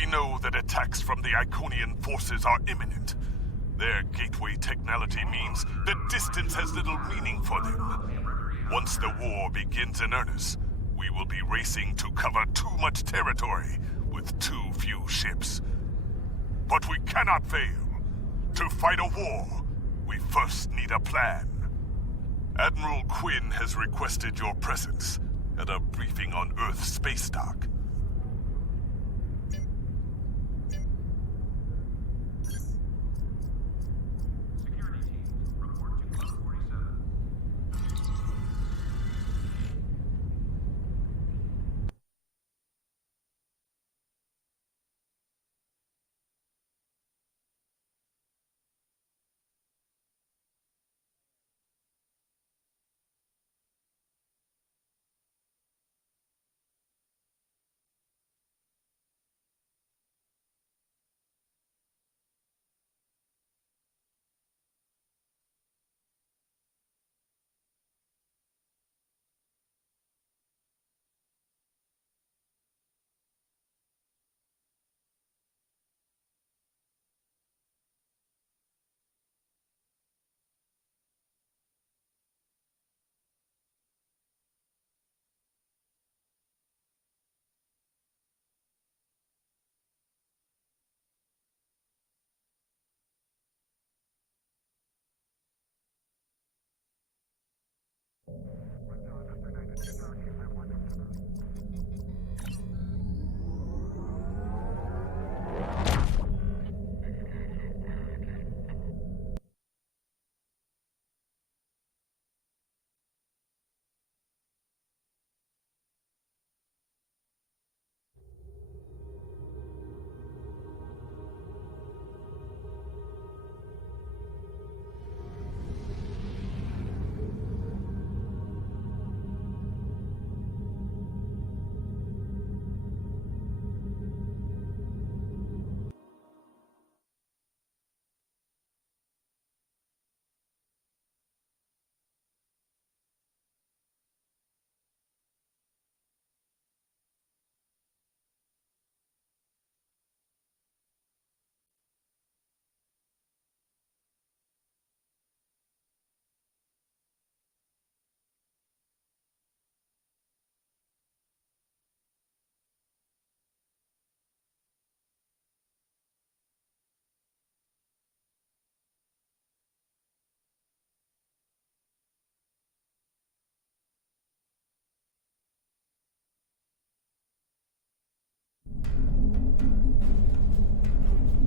We know that attacks from the Iconian forces are imminent. Their gateway technology means that distance has little meaning for them. Once the war begins in earnest, we will be racing to cover too much territory with too few ships. But we cannot fail. To fight a war, we first need a plan. Admiral Quinn has requested your presence at a briefing on Earth space dock.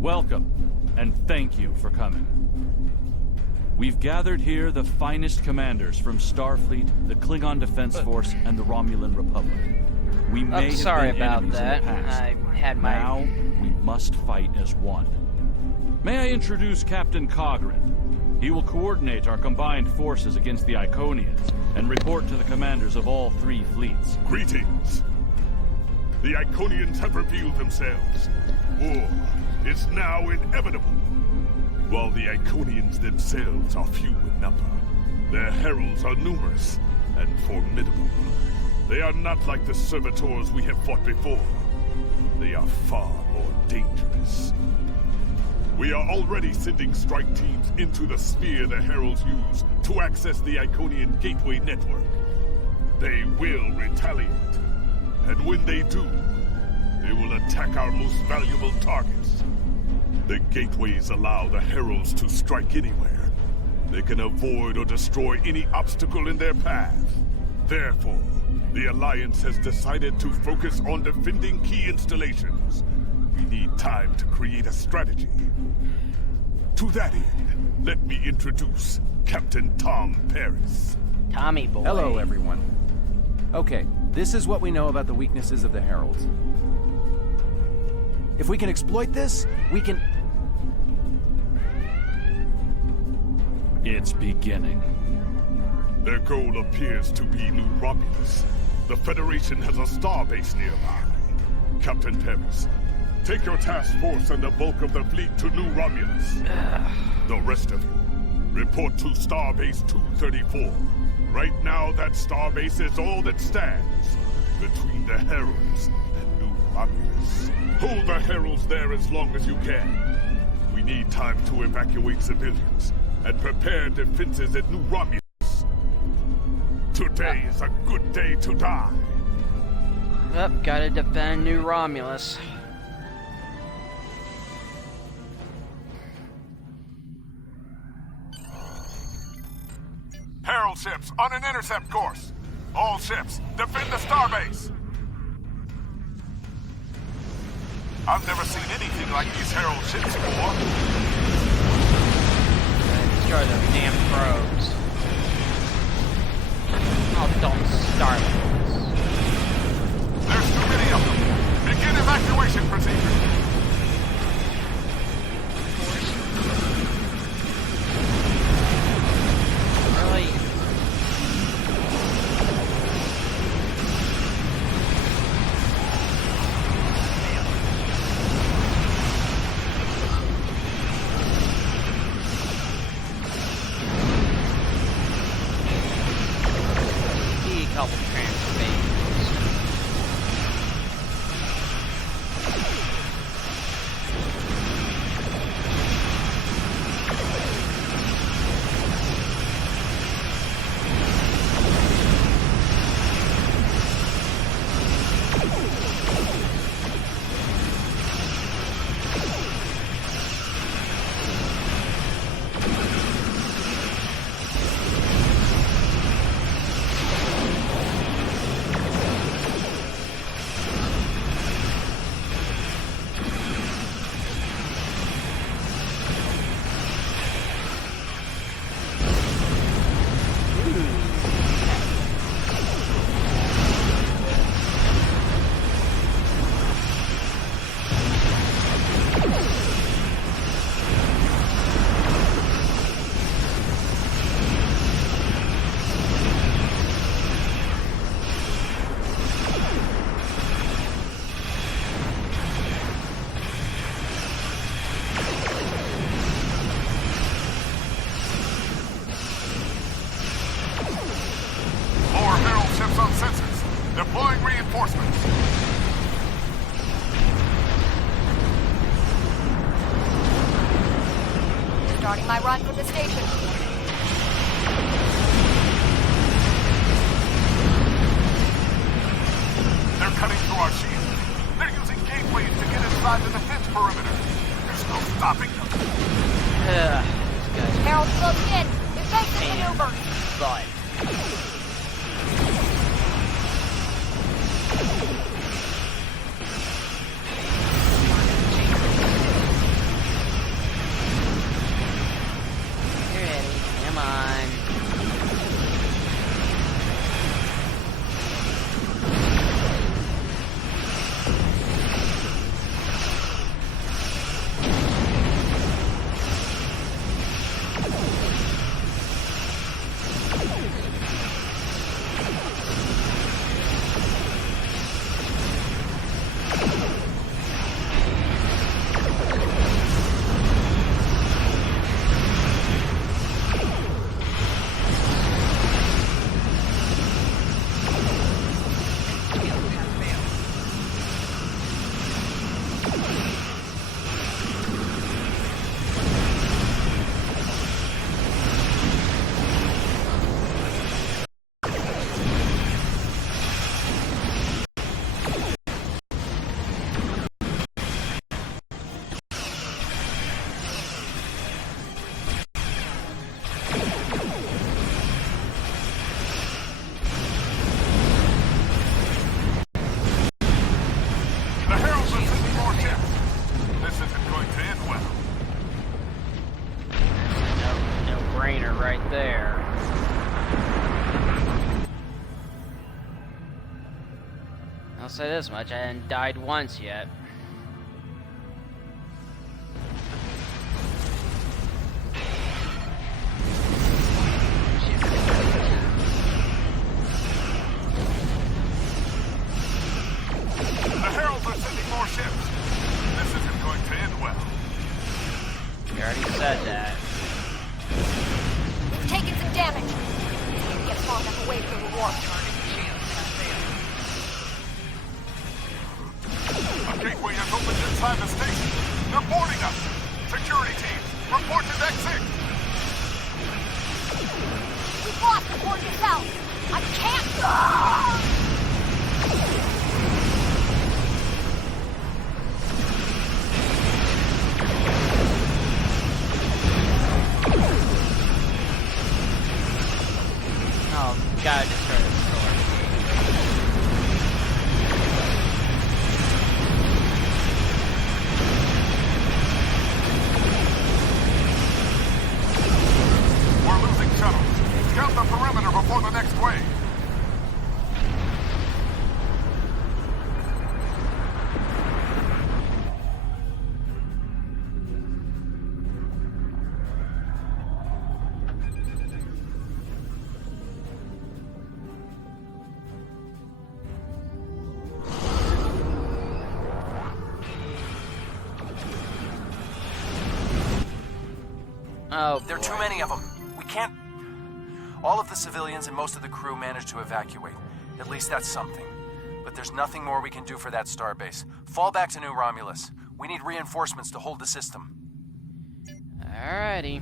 Welcome, and thank you for coming. We've gathered here the finest commanders from Starfleet, the Klingon Defense Force, and the Romulan Republic. We may have sorry been about enemies that. in the past. I had my... Now, we must fight as one. May I introduce Captain Cogran? He will coordinate our combined forces against the Iconians and report to the commanders of all three fleets. Greetings. The Iconians have revealed themselves. War is now inevitable. While the Iconians themselves are few in number, their heralds are numerous and formidable. They are not like the servitors we have fought before. They are far more dangerous. We are already sending strike teams into the sphere the heralds use to access the Iconian gateway network. They will retaliate, and when they do, they will attack our most valuable targets. The gateways allow the heralds to strike anywhere. They can avoid or destroy any obstacle in their path. Therefore, the Alliance has decided to focus on defending key installations. We need time to create a strategy. To that end, let me introduce Captain Tom Paris. Tommy boy. Hello, everyone. Okay, this is what we know about the weaknesses of the Heralds. If we can exploit this, we can... It's beginning. Their goal appears to be New Romulus. The Federation has a starbase nearby. Captain Paris, take your task force and the bulk of the fleet to New Romulus. The rest of you, report to Starbase 234. Right now, that starbase is all that stands between the Heralds and New Romulus. Hold the heralds there as long as you can. We need time to evacuate civilians and prepare defenses at New Romulus. Today is a good day to die. Yep, gotta defend New Romulus. Herald ships on an intercept course. All ships, defend the starbase. I've never seen anything like these Herald ships before. Destroy those damn probes. Oh, don't start with this. There's too many of them. Begin evacuation procedure. Really? Couple transformations. Deploying reinforcements. Starting my run from the station. They're cutting through our shield. They're using gateways to get inside the defense perimeter. There's no stopping them. Harold closing in. Evasive maneuver. But you're ready. Come on. Right there. I'll say this much, I hadn't died once yet. The Heralds are sending more ships. This isn't going to end well. You already said that. Taking some damage. Didn't get far enough away from the warp. gateway has opened inside the station. They're boarding us. Security team, report to Deck 6. We've lost the port yourself. I can't. Oh, gotta destroy this door. We're losing shuttles. Scout the perimeter before the next wave. Oh, There are too many of them. We can't... All of the civilians and most of the crew managed to evacuate. At least that's something. But there's nothing more we can do for that starbase. Fall back to New Romulus. We need reinforcements to hold the system. Alrighty.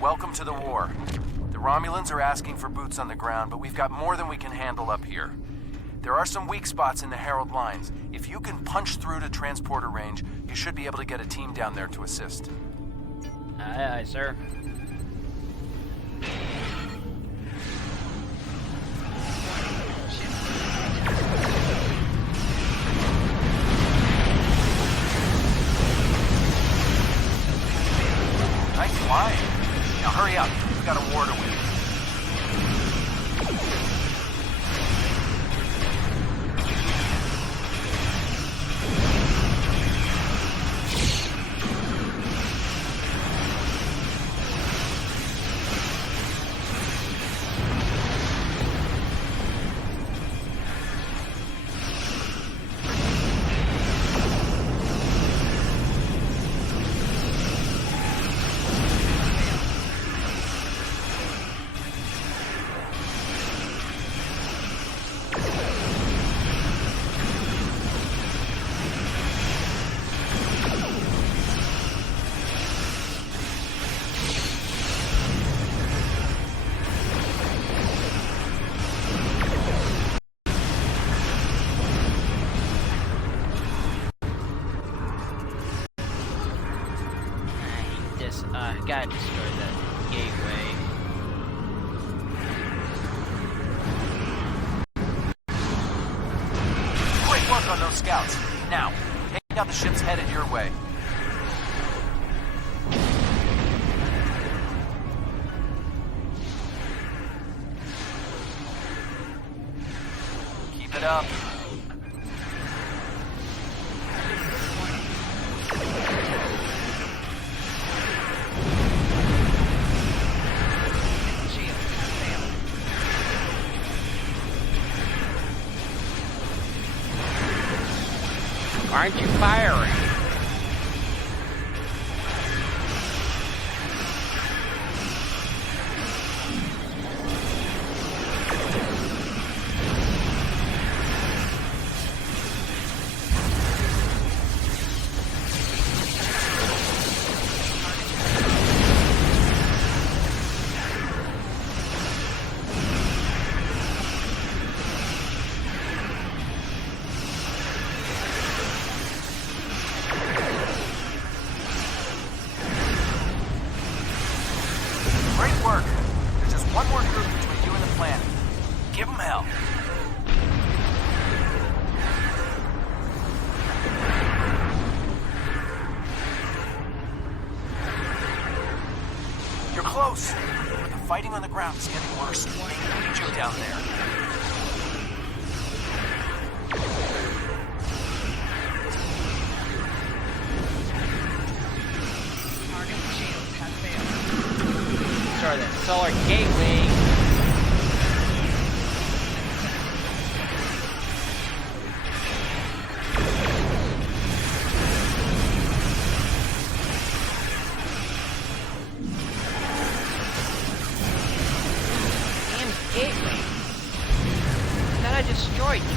Welcome to the war. The Romulans are asking for boots on the ground, but we've got more than we can handle up here. There are some weak spots in the Herald lines. If you can punch through to transporter range, you should be able to get a team down there to assist. Aye, aye, sir. Nice flying. Now hurry up. We've got a war to win. Gotta destroy that gateway. Great work on those scouts. Now, take out the ships headed your way. Keep it up. Aren't you firing? Great work. There's just one more group between you and the planet. Give them hell. You're close, but the fighting on the ground is getting worse. They need you down there. Sorry, that solar gateway. Damn gateway. I thought I destroyed you.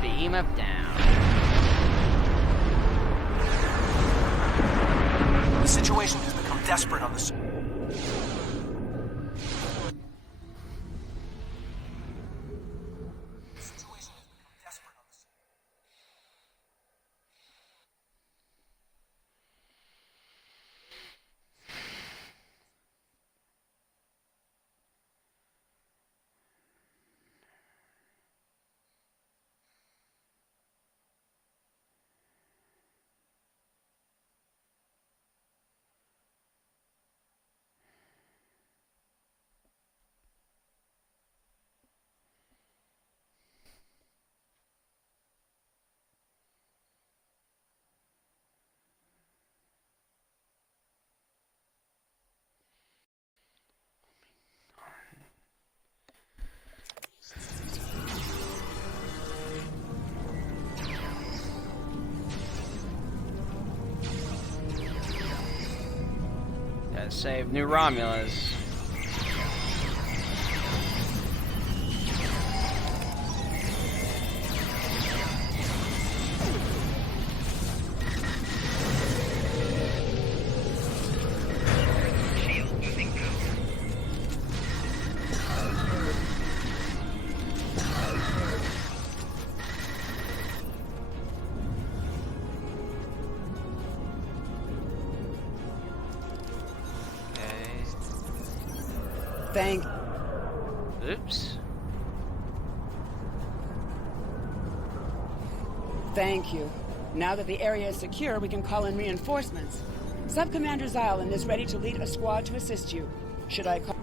Beam up down. The situation has become desperate on the... Gotta save New Romulus. Thank. Oops. Thank you. Now that the area is secure, we can call in reinforcements. Sub-Commander Zylan is ready to lead a squad to assist you. Should I call?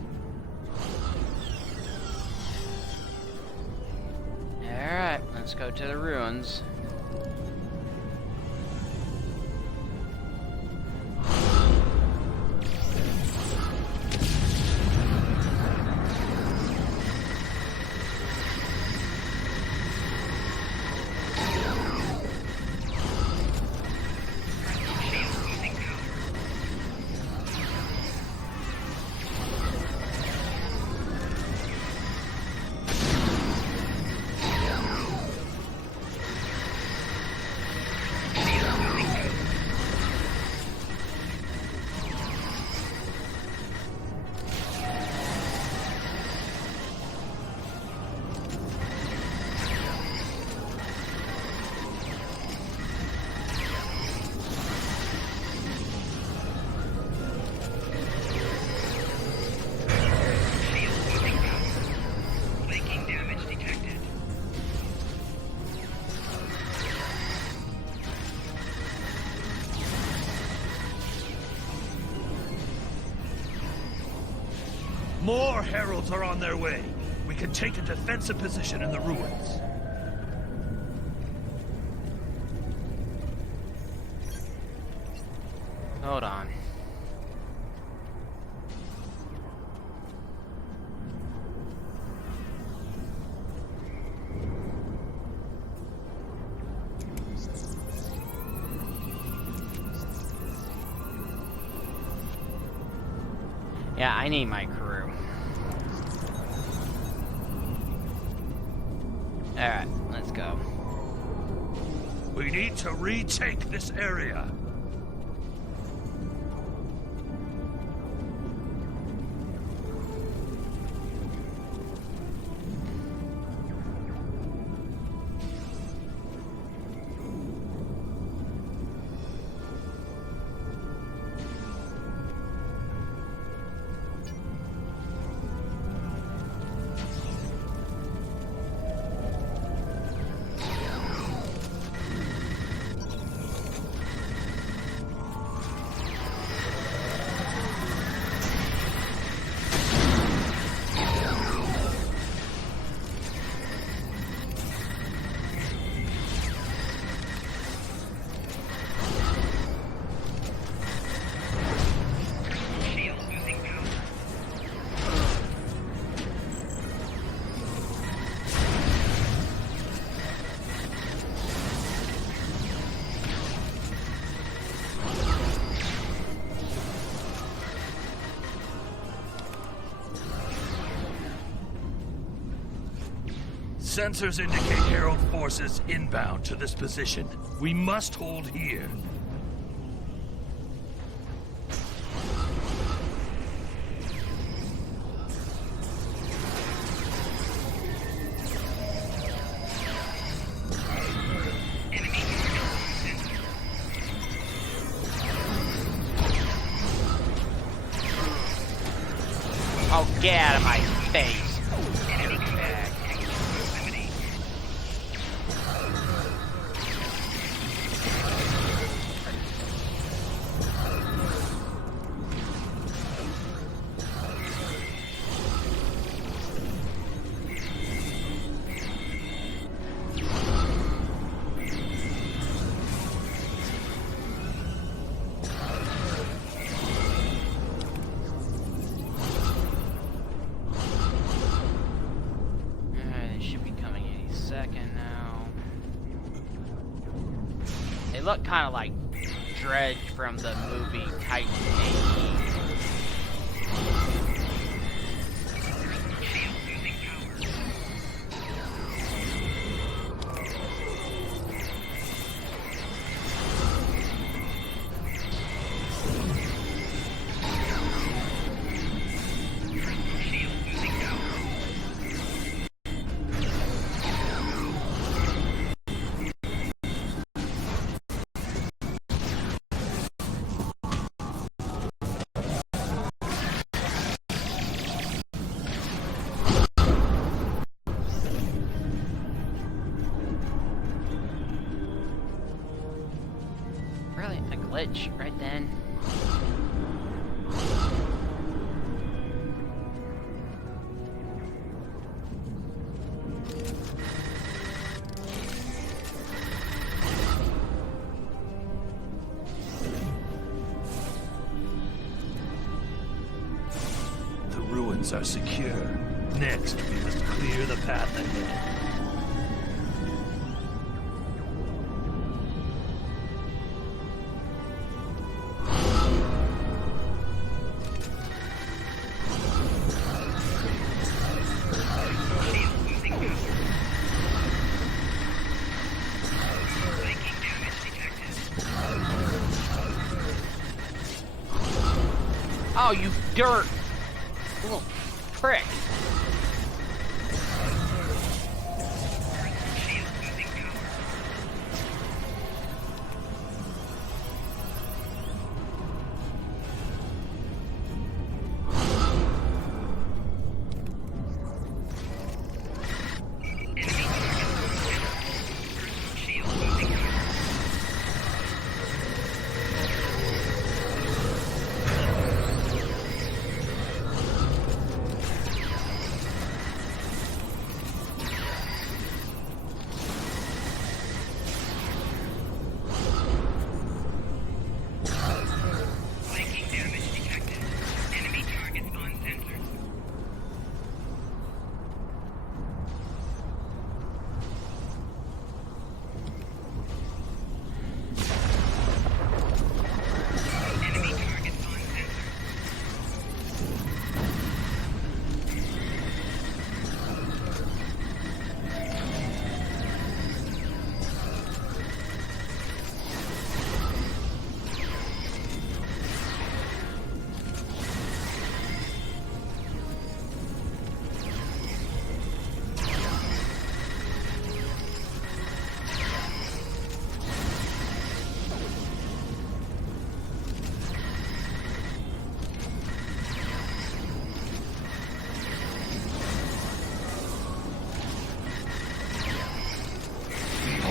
Alright, let's go to the ruins. More heralds are on their way. We can take a defensive position in the ruins. Hold on. Yeah, I need my crew. Alright, let's go. We need to retake this area. Sensors indicate Herald forces inbound to this position. We must hold here. Oh, get out of my face. Look kind of like Dredge from the movie Iconian. Really? A glitch right then? The ruins are secure. Next, we must clear the path ahead. Oh, you dirt! Little prick.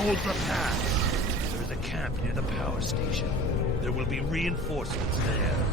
Hold the path. There is a camp near the power station. There will be reinforcements there.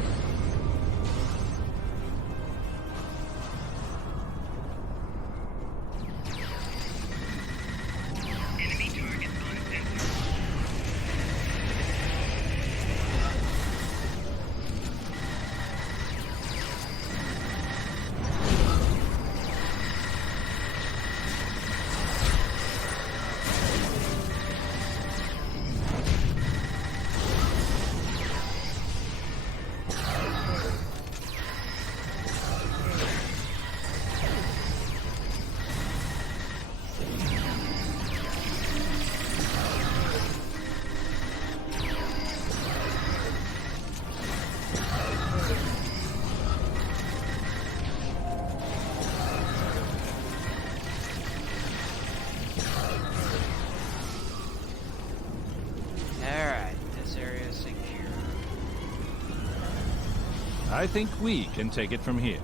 I think we can take it from here.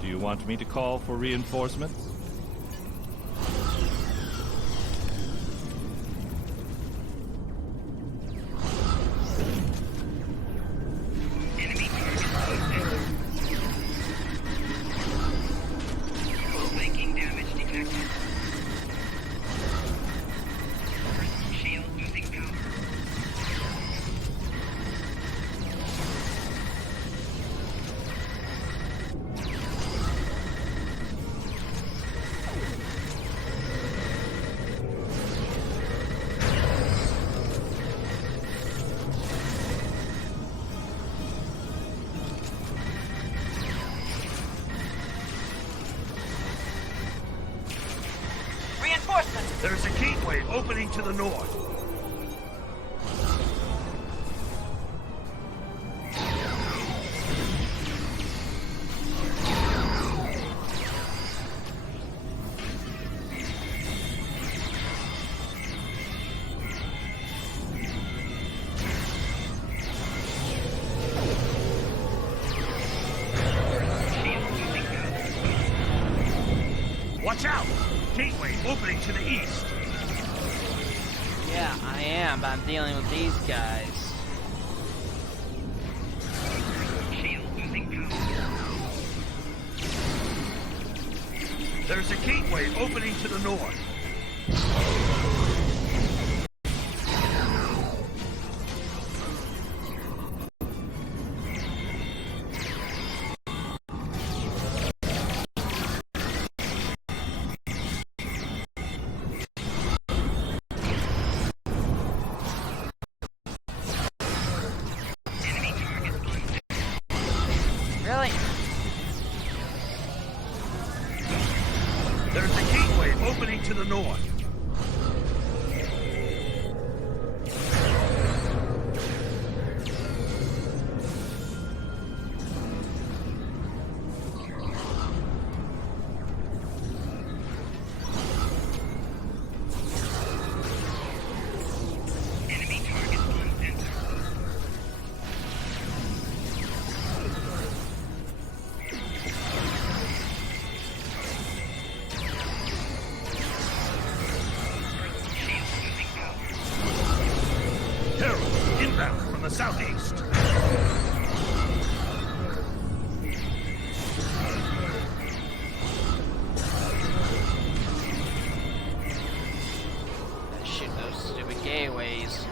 Do you want me to call for reinforcements? There's a gateway opening to the north. Watch out! Gateway opening to the east. Yeah, I am, but I'm dealing with these guys. There's a gateway opening to the north. Really? There's a gateway opening to the north. Herald, inbound from the southeast. Shoot those stupid gateways.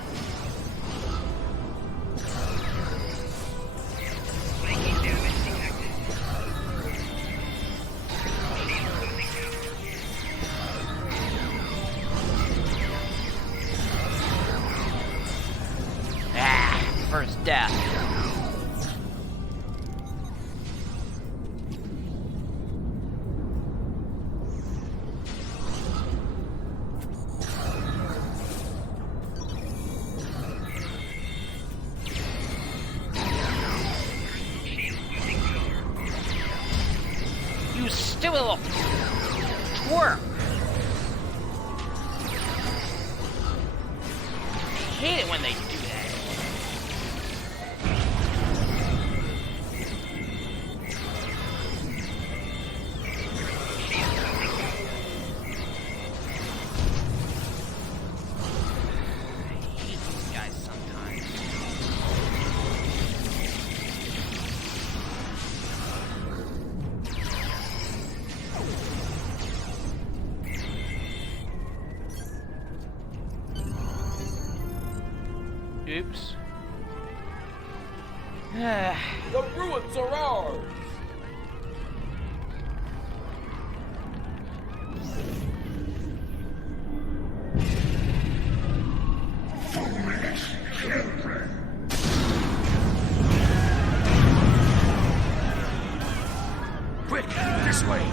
First death. You stupid little twerp. I hate it when they do that. Oops. The ruins are ours! Quick, this way!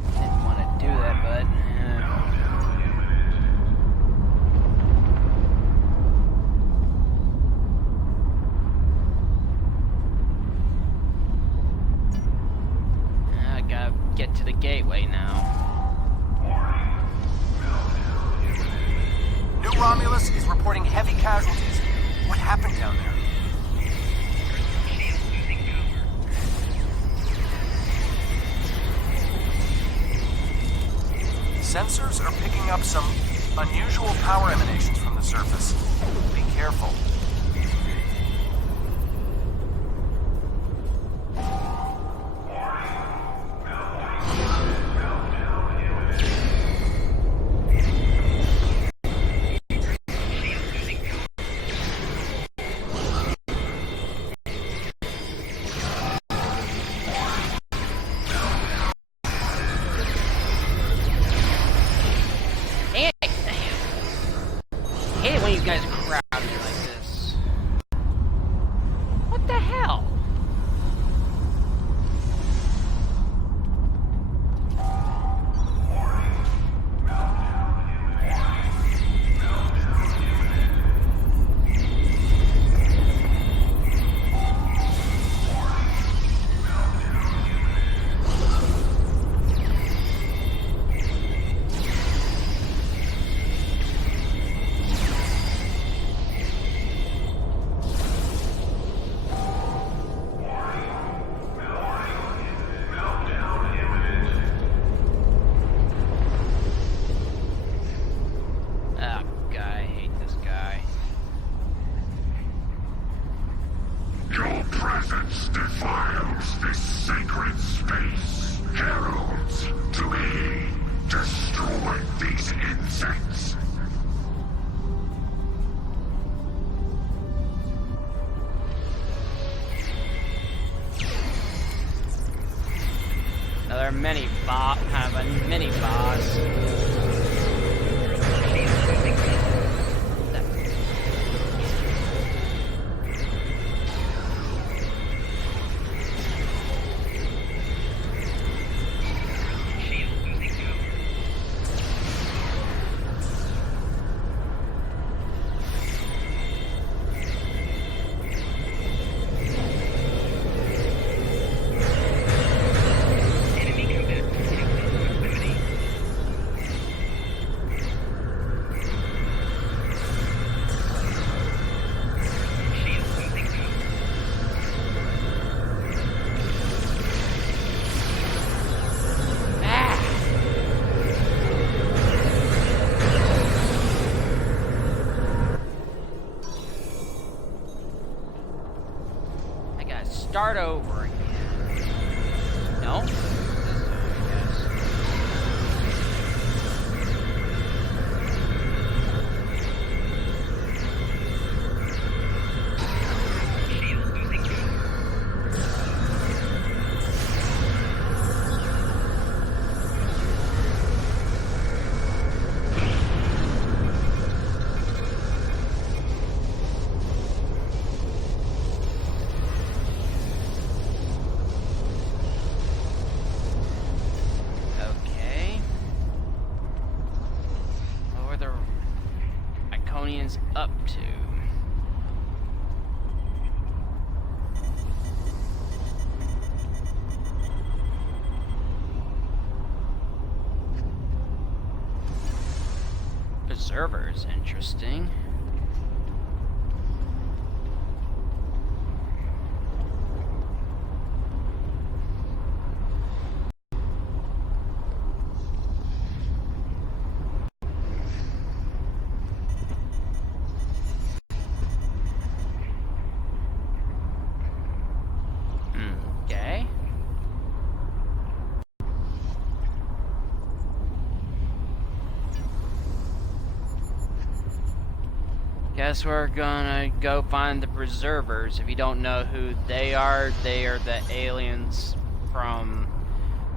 Didn't want to do that, but I gotta get to the gateway now. New Romulus is reporting heavy casualties. What happened down there? Sensors are picking up some unusual power emanations from the surface. Be careful. I hate it when you guys crowd me like this. What the hell? Another kind of a mini boss. Start over again. No? Iconians up to. Preservers, interesting. Guess we're gonna go find the Preservers. If you don't know who they are the aliens from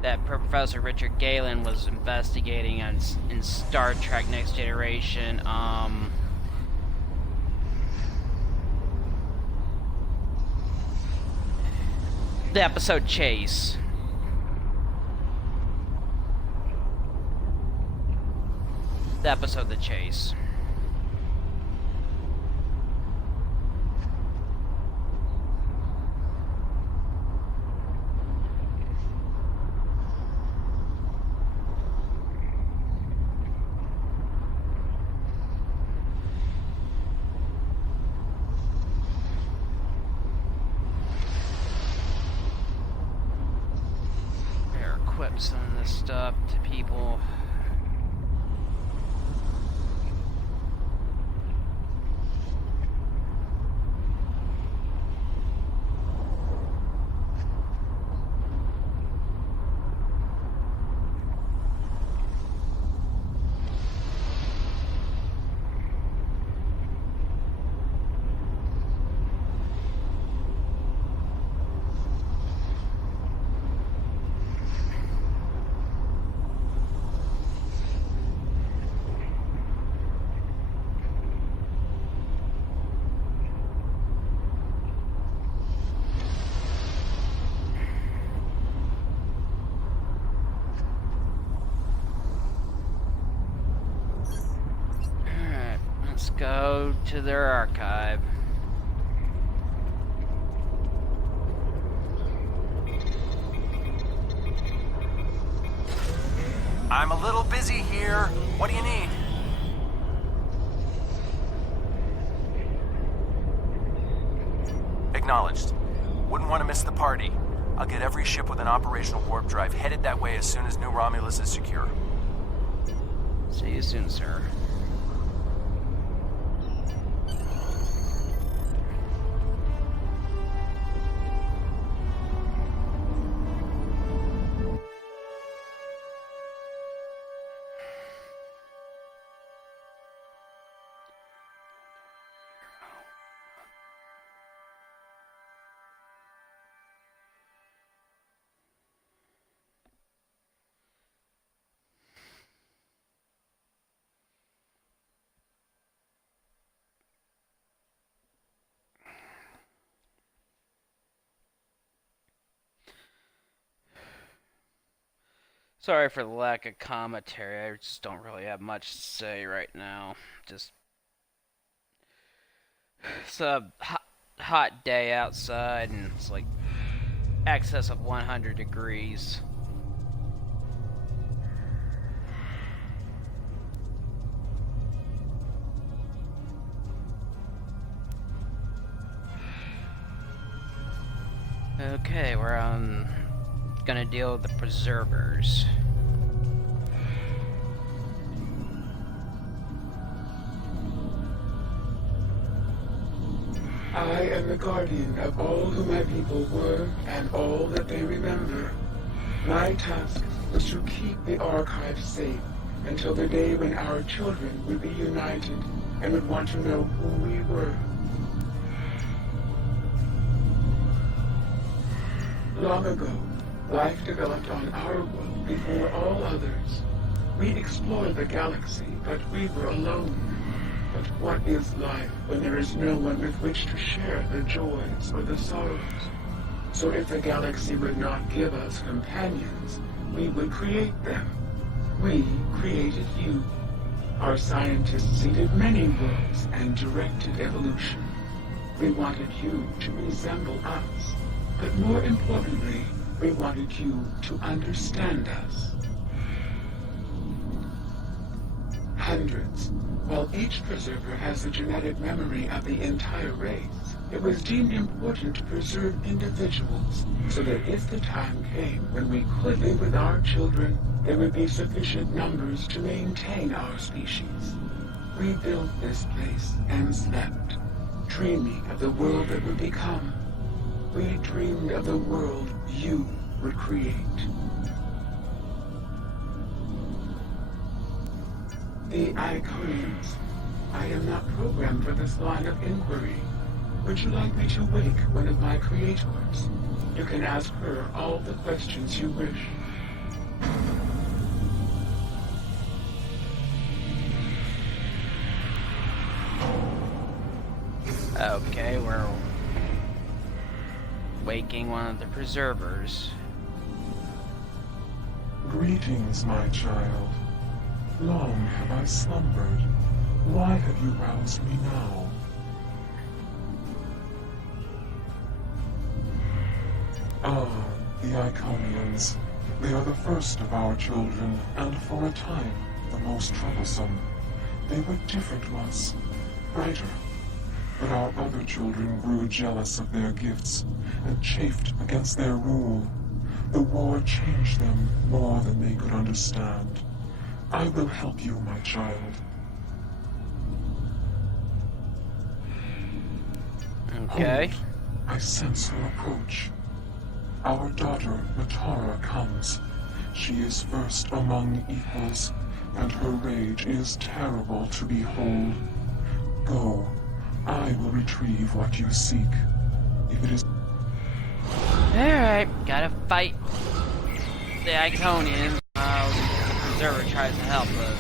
that Professor Richard Galen was investigating in Star Trek Next Generation. The episode Chase. The episode The Chase. Some of this stuff to people. Go to their archive. I'm a little busy here. What do you need? Acknowledged. Wouldn't want to miss the party. I'll get every ship with an operational warp drive headed that way as soon as New Romulus is secure. See you soon, sir. Sorry for the lack of commentary. I just don't really have much to say right now. Just it's a hot day outside, and it's like excess of 100 degrees. Okay, we're gonna deal with the Preservers. I am the guardian of all who my people were and all that they remember. My task was to keep the archive safe until the day when our children would be united and would want to know who we were. Long ago, life developed on our world before all others. We explored the galaxy, but we were alone. But what is life when there is no one with which to share the joys or the sorrows? So if the galaxy would not give us companions, we would create them. We created you. Our scientists seeded many worlds and directed evolution. We wanted you to resemble us. But more importantly, we wanted you to understand us. Hundreds. While each preserver has the genetic memory of the entire race, it was deemed important to preserve individuals so that if the time came when we could live with our children, there would be sufficient numbers to maintain our species. We built this place and slept, dreaming of the world that would become. We dreamed of the world you would create. The Iconians. I am not programmed for this line of inquiry. Would you like me to wake one of my creators? You can ask her all the questions you wish. Okay, we're waking one of the preservers. Greetings, my child. Long have I slumbered. Why have you roused me now? Ah, the Iconians. They are the first of our children, and for a time, the most troublesome. They were different to us, brighter. But our other children grew jealous of their gifts, and chafed against their rule. The war changed them more than they could understand. I will help you, my child. Okay. Hold. I sense her approach. Our daughter, Matara, comes. She is first among equals, and her rage is terrible to behold. Go. I will retrieve what you seek. If it is... Alright, gotta fight the Iconians while the Preserver tries to help us.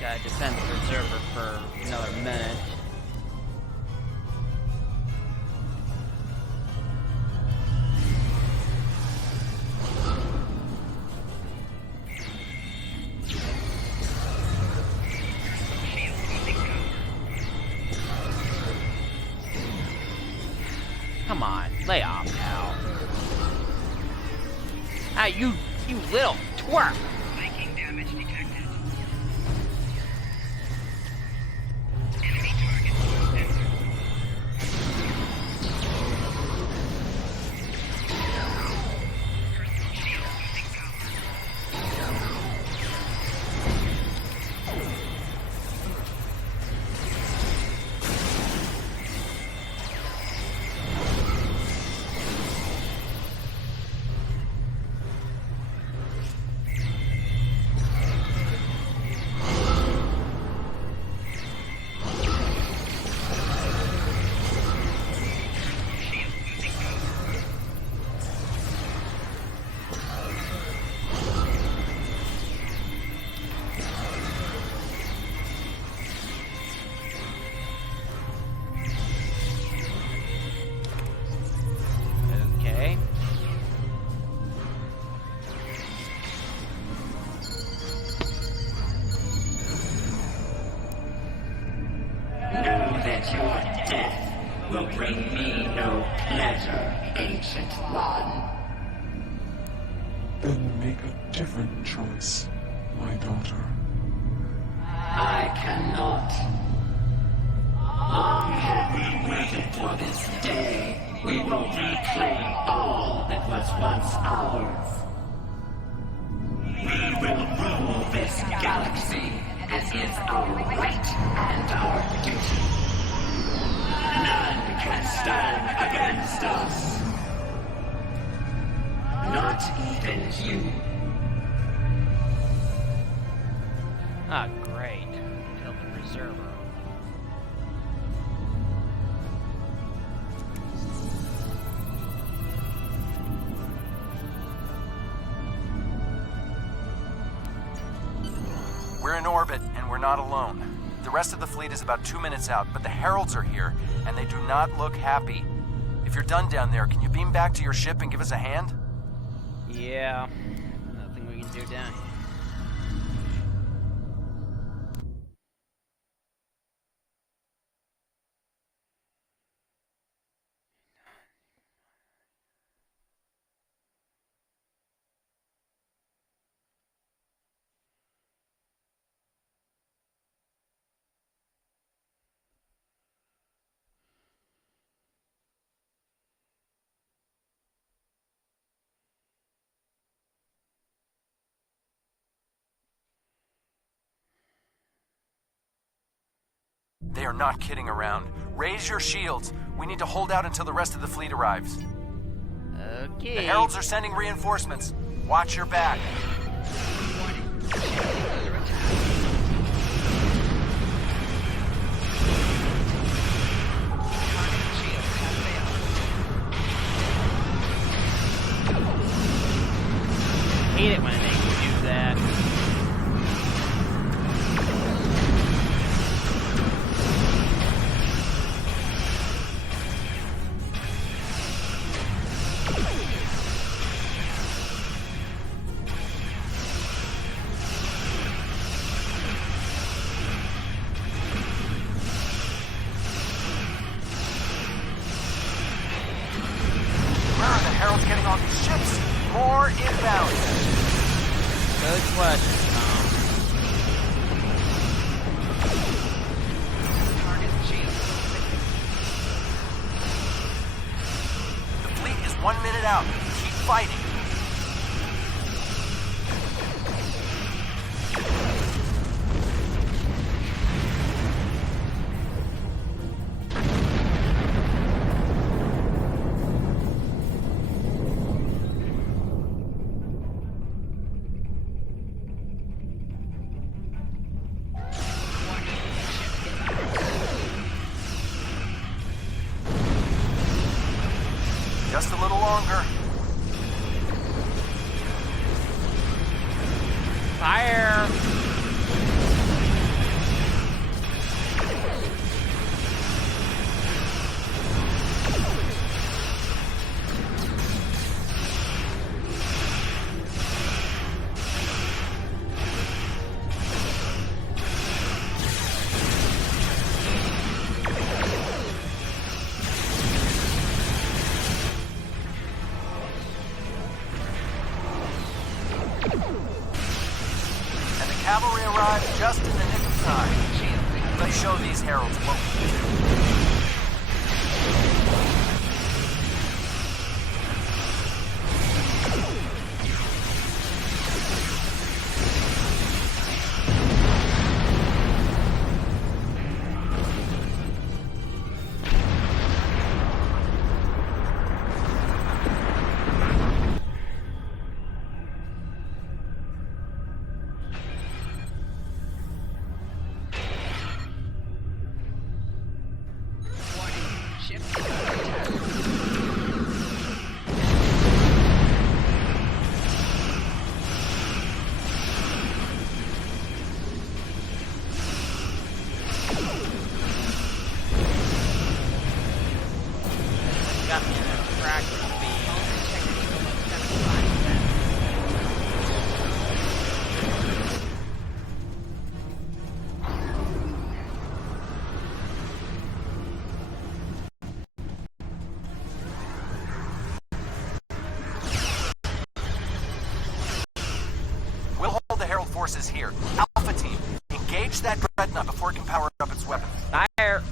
Gotta defend the Preserver for another minute. Come on, lay off now. Ah, you little twerp! Viking damage detected. Enemy target sensor. Personal shield losing power. Okay. Know that your death will bring me no pleasure, ancient one. Then make a different choice, my daughter. I cannot. Long have we waited for this day. We will reclaim all that was once ours. We will rule this galaxy as is our right and our duty. None can stand against us. Not even you. Ah, great. Kill the Preserver. We're in orbit, and we're not alone. The rest of the fleet is about 2 minutes out, but the Heralds are here, and they do not look happy. If you're done down there, can you beam back to your ship and give us a hand? Yeah. Nothing we can do down here. They are not kidding around. Raise your shields. We need to hold out until the rest of the fleet arrives. Okay. The Heralds are sending reinforcements. Watch your back. I hate it when they do that. Where are the Heralds getting on these ships? More inbound. Good question, Tom. The fleet is 1 minute out. Keep fighting. Just a little longer. Fire! And the cavalry arrived just in the nick of time. Let's show these Heralds what we can do. Got me in a fractal beam. We'll hold the Herald forces here. Alpha team, engage that dreadnought before it can power up its weapons. Fire!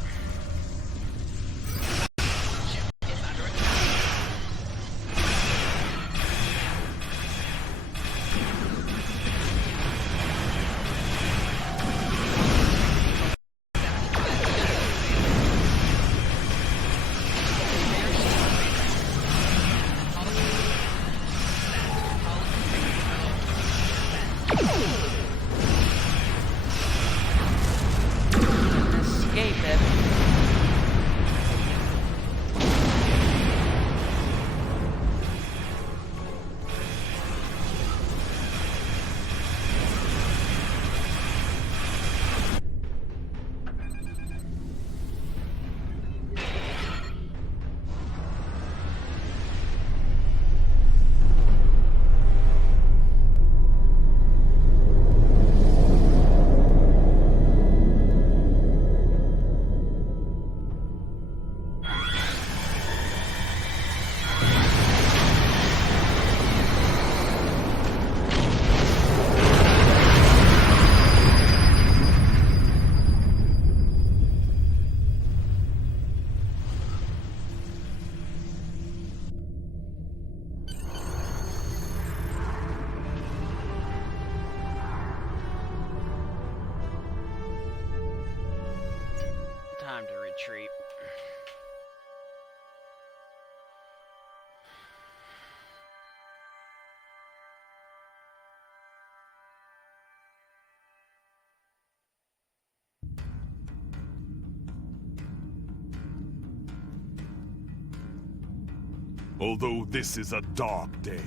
Although this is a dark day,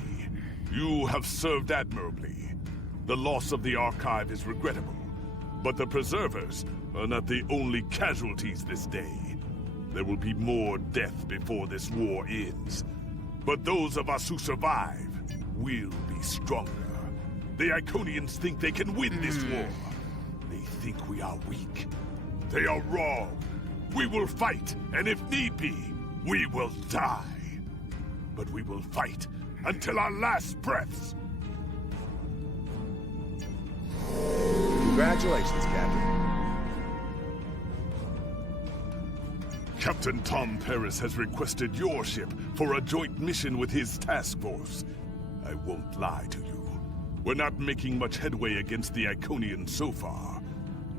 you have served admirably. The loss of the Archive is regrettable, but the Preservers are not the only casualties this day. There will be more death before this war ends. But those of us who survive will be stronger. The Iconians think they can win this war. They think we are weak. They are wrong. We will fight, and if need be, we will die. But we will fight until our last breaths. Congratulations, Captain. Captain Tom Paris has requested your ship for a joint mission with his task force. I won't lie to you. We're not making much headway against the Iconians so far.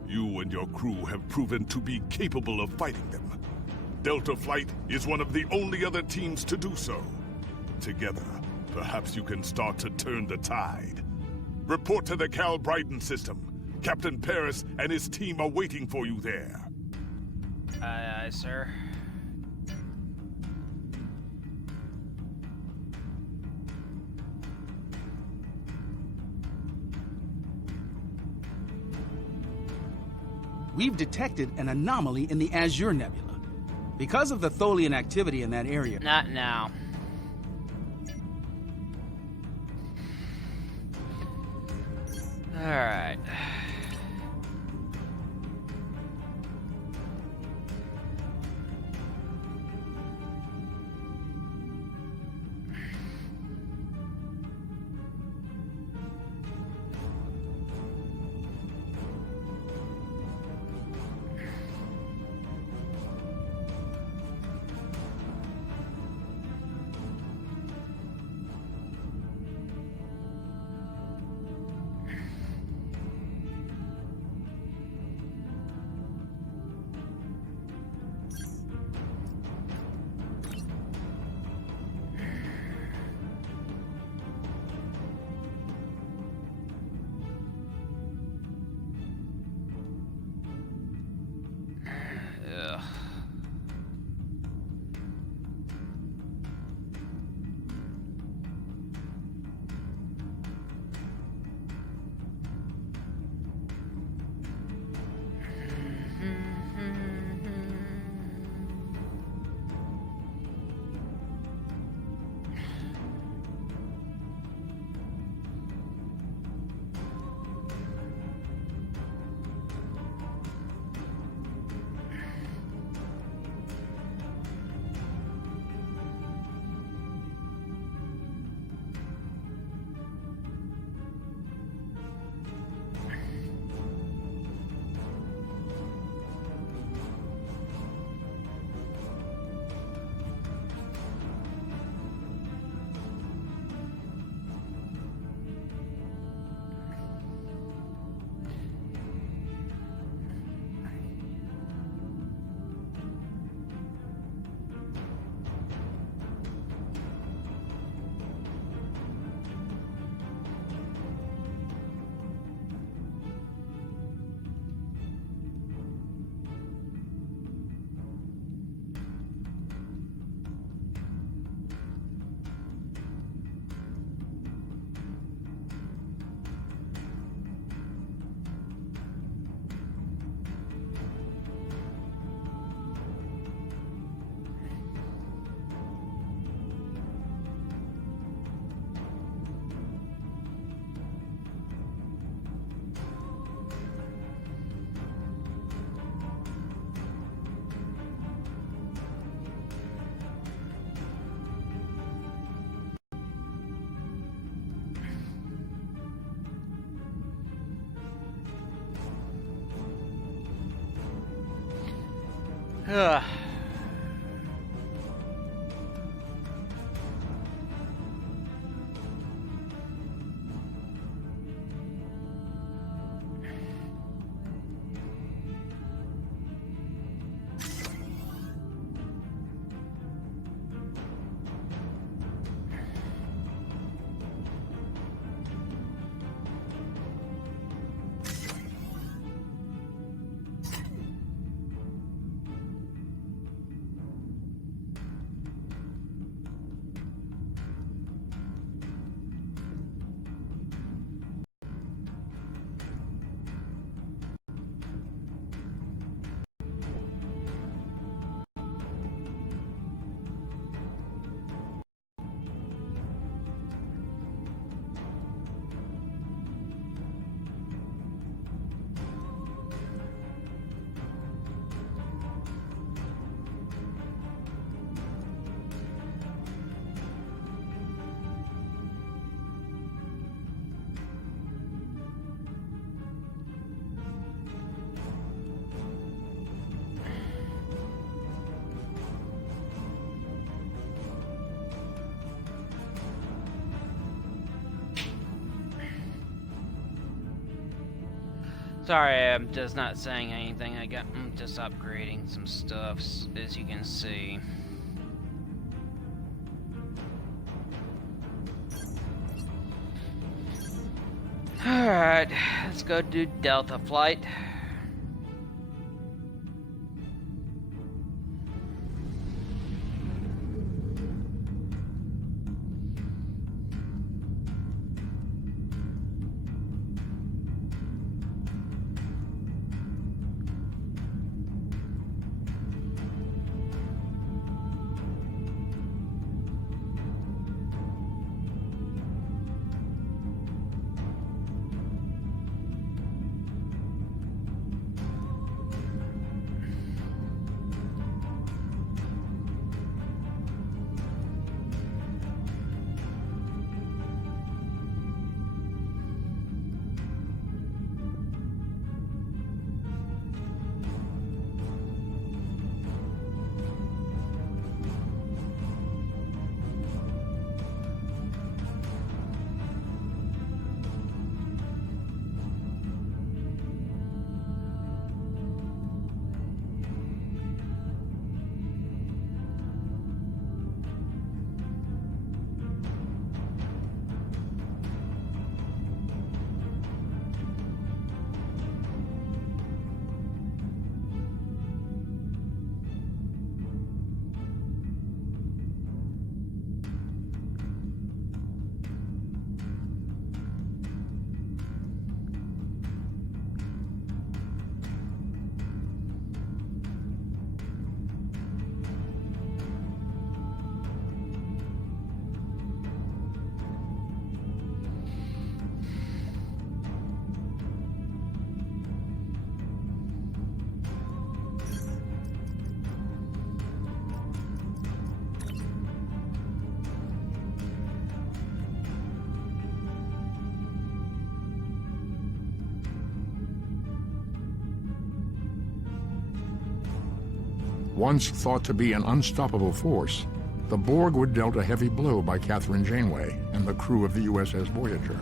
You and your crew have proven to be capable of fighting them. Delta Flight is one of the only other teams to do so. Together, perhaps you can start to turn the tide. Report to the Cal Bryden system. Captain Paris and his team are waiting for you there. Aye, sir. We've detected an anomaly in the Azure Nebula. Because of the Tholian activity in that area... Not now. Alright. Ugh. Sorry, I'm just not saying anything. I'm just upgrading some stuff, as you can see. Alright, let's go do Delta flight. Once thought to be an unstoppable force, the Borg were dealt a heavy blow by Catherine Janeway and the crew of the USS Voyager.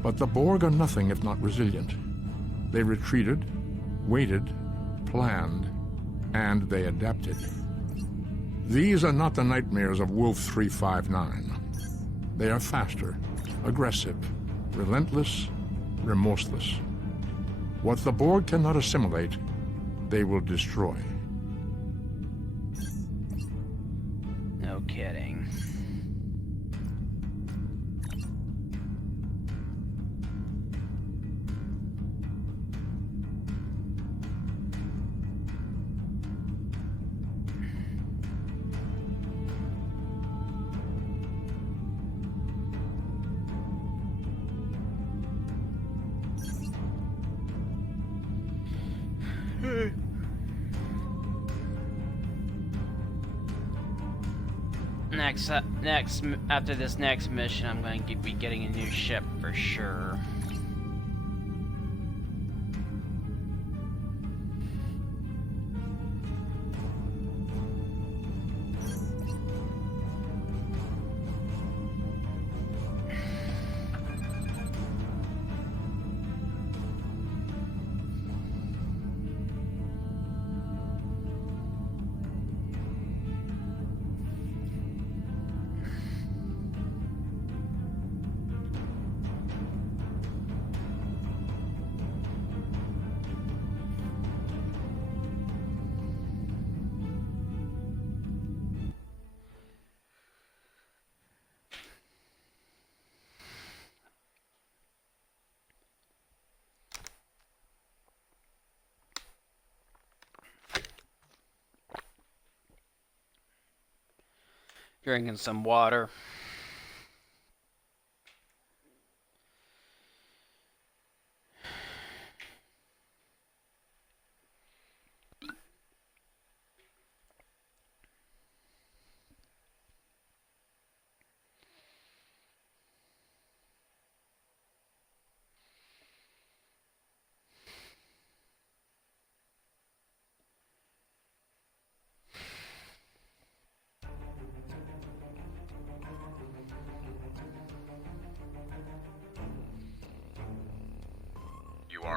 But the Borg are nothing if not resilient. They retreated, waited, planned, and they adapted. These are not the nightmares of Wolf 359. They are faster, aggressive, relentless, remorseless. What the Borg cannot assimilate, they will destroy. No kidding. After this next mission, I'm going to be getting a new ship for sure. Drinking some water.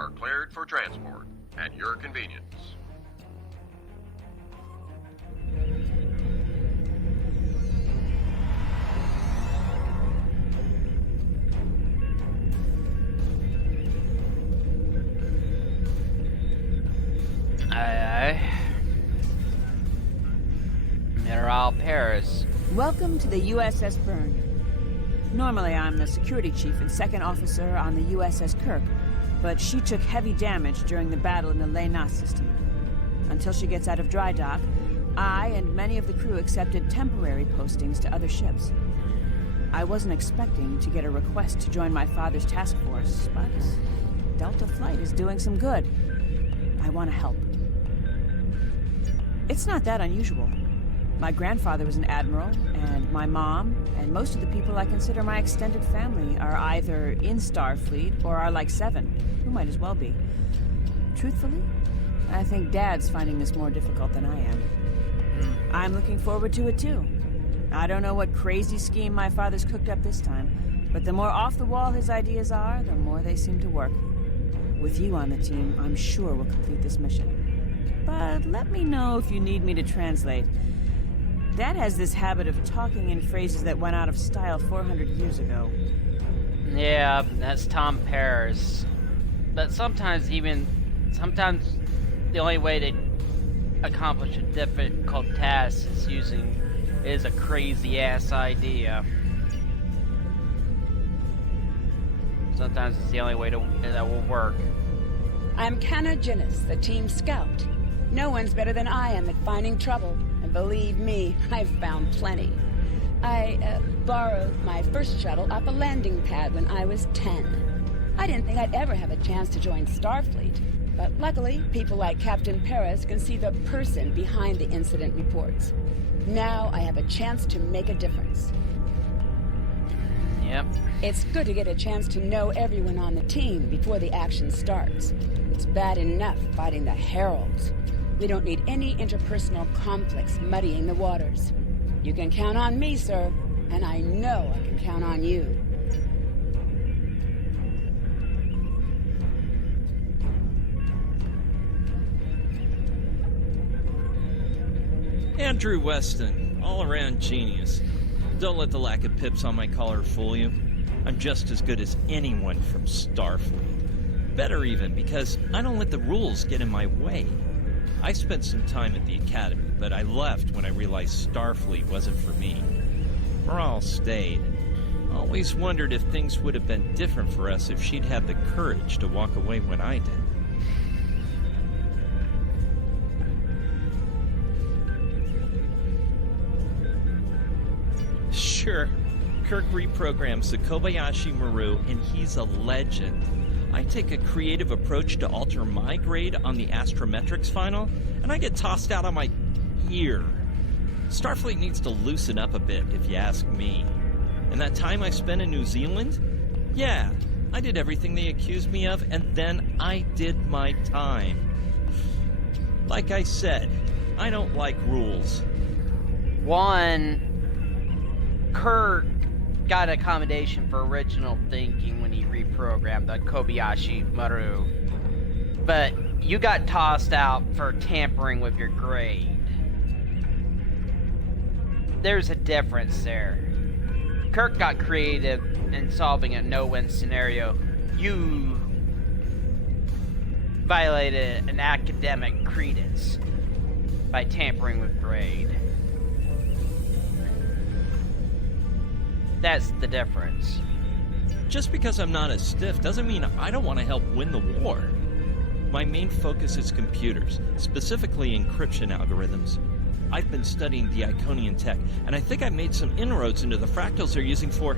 are cleared for transport at your convenience. Aye, aye. Mineral Paris. Welcome to the USS Byrne. Normally, I'm the security chief and second officer on the USS Kirk, but she took heavy damage during the battle in the Leynas system. Until she gets out of dry dock, I and many of the crew accepted temporary postings to other ships. I wasn't expecting to get a request to join my father's task force, but Delta Flight is doing some good. I want to help. It's not that unusual. My grandfather was an admiral, and my mom, and most of the people I consider my extended family are either in Starfleet or are like Seven, who might as well be. Truthfully, I think Dad's finding this more difficult than I am. I'm looking forward to it too. I don't know what crazy scheme my father's cooked up this time, but the more off-the-wall his ideas are, the more they seem to work. With you on the team, I'm sure we'll complete this mission. But let me know if you need me to translate. Dad has this habit of talking in phrases that went out of style 400 years ago. Yeah, that's Tom Paris. But sometimes the only way to accomplish a difficult task is a crazy-ass idea. Sometimes it's the only way that will work. I'm Canna Ginnis, the team scout. No one's better than I am at finding trouble. Believe me, I've found plenty. I borrowed my first shuttle off a landing pad when I was 10. I didn't think I'd ever have a chance to join Starfleet, but luckily, people like Captain Paris can see the person behind the incident reports. Now I have a chance to make a difference. Yep. It's good to get a chance to know everyone on the team before the action starts. It's bad enough fighting the Heralds. We don't need any interpersonal conflicts muddying the waters. You can count on me, sir, and I know I can count on you. Andrew Weston, all-around genius. Don't let the lack of pips on my collar fool you. I'm just as good as anyone from Starfleet. Better even, because I don't let the rules get in my way. I spent some time at the Academy, but I left when I realized Starfleet wasn't for me. Morale stayed. Always wondered if things would have been different for us if she'd had the courage to walk away when I did. Sure, Kirk reprograms the Kobayashi Maru, and he's a legend. I take a creative approach to alter my grade on the astrometrics final, and I get tossed out on my ear. Starfleet needs to loosen up a bit, if you ask me. And that time I spent in New Zealand? Yeah, I did everything they accused me of, and then I did my time. Like I said, I don't like rules. One, Kirk got accommodation for original thinking when he reprogrammed the Kobayashi Maru. But you got tossed out for tampering with your grade. There's a difference there. Kirk got creative in solving a no-win scenario. You violated an academic credence by tampering with grade. That's the difference. Just because I'm not as stiff doesn't mean I don't want to help win the war. My main focus is computers, specifically encryption algorithms. I've been studying the Iconian tech, and I think I made some inroads into the fractals they're using for...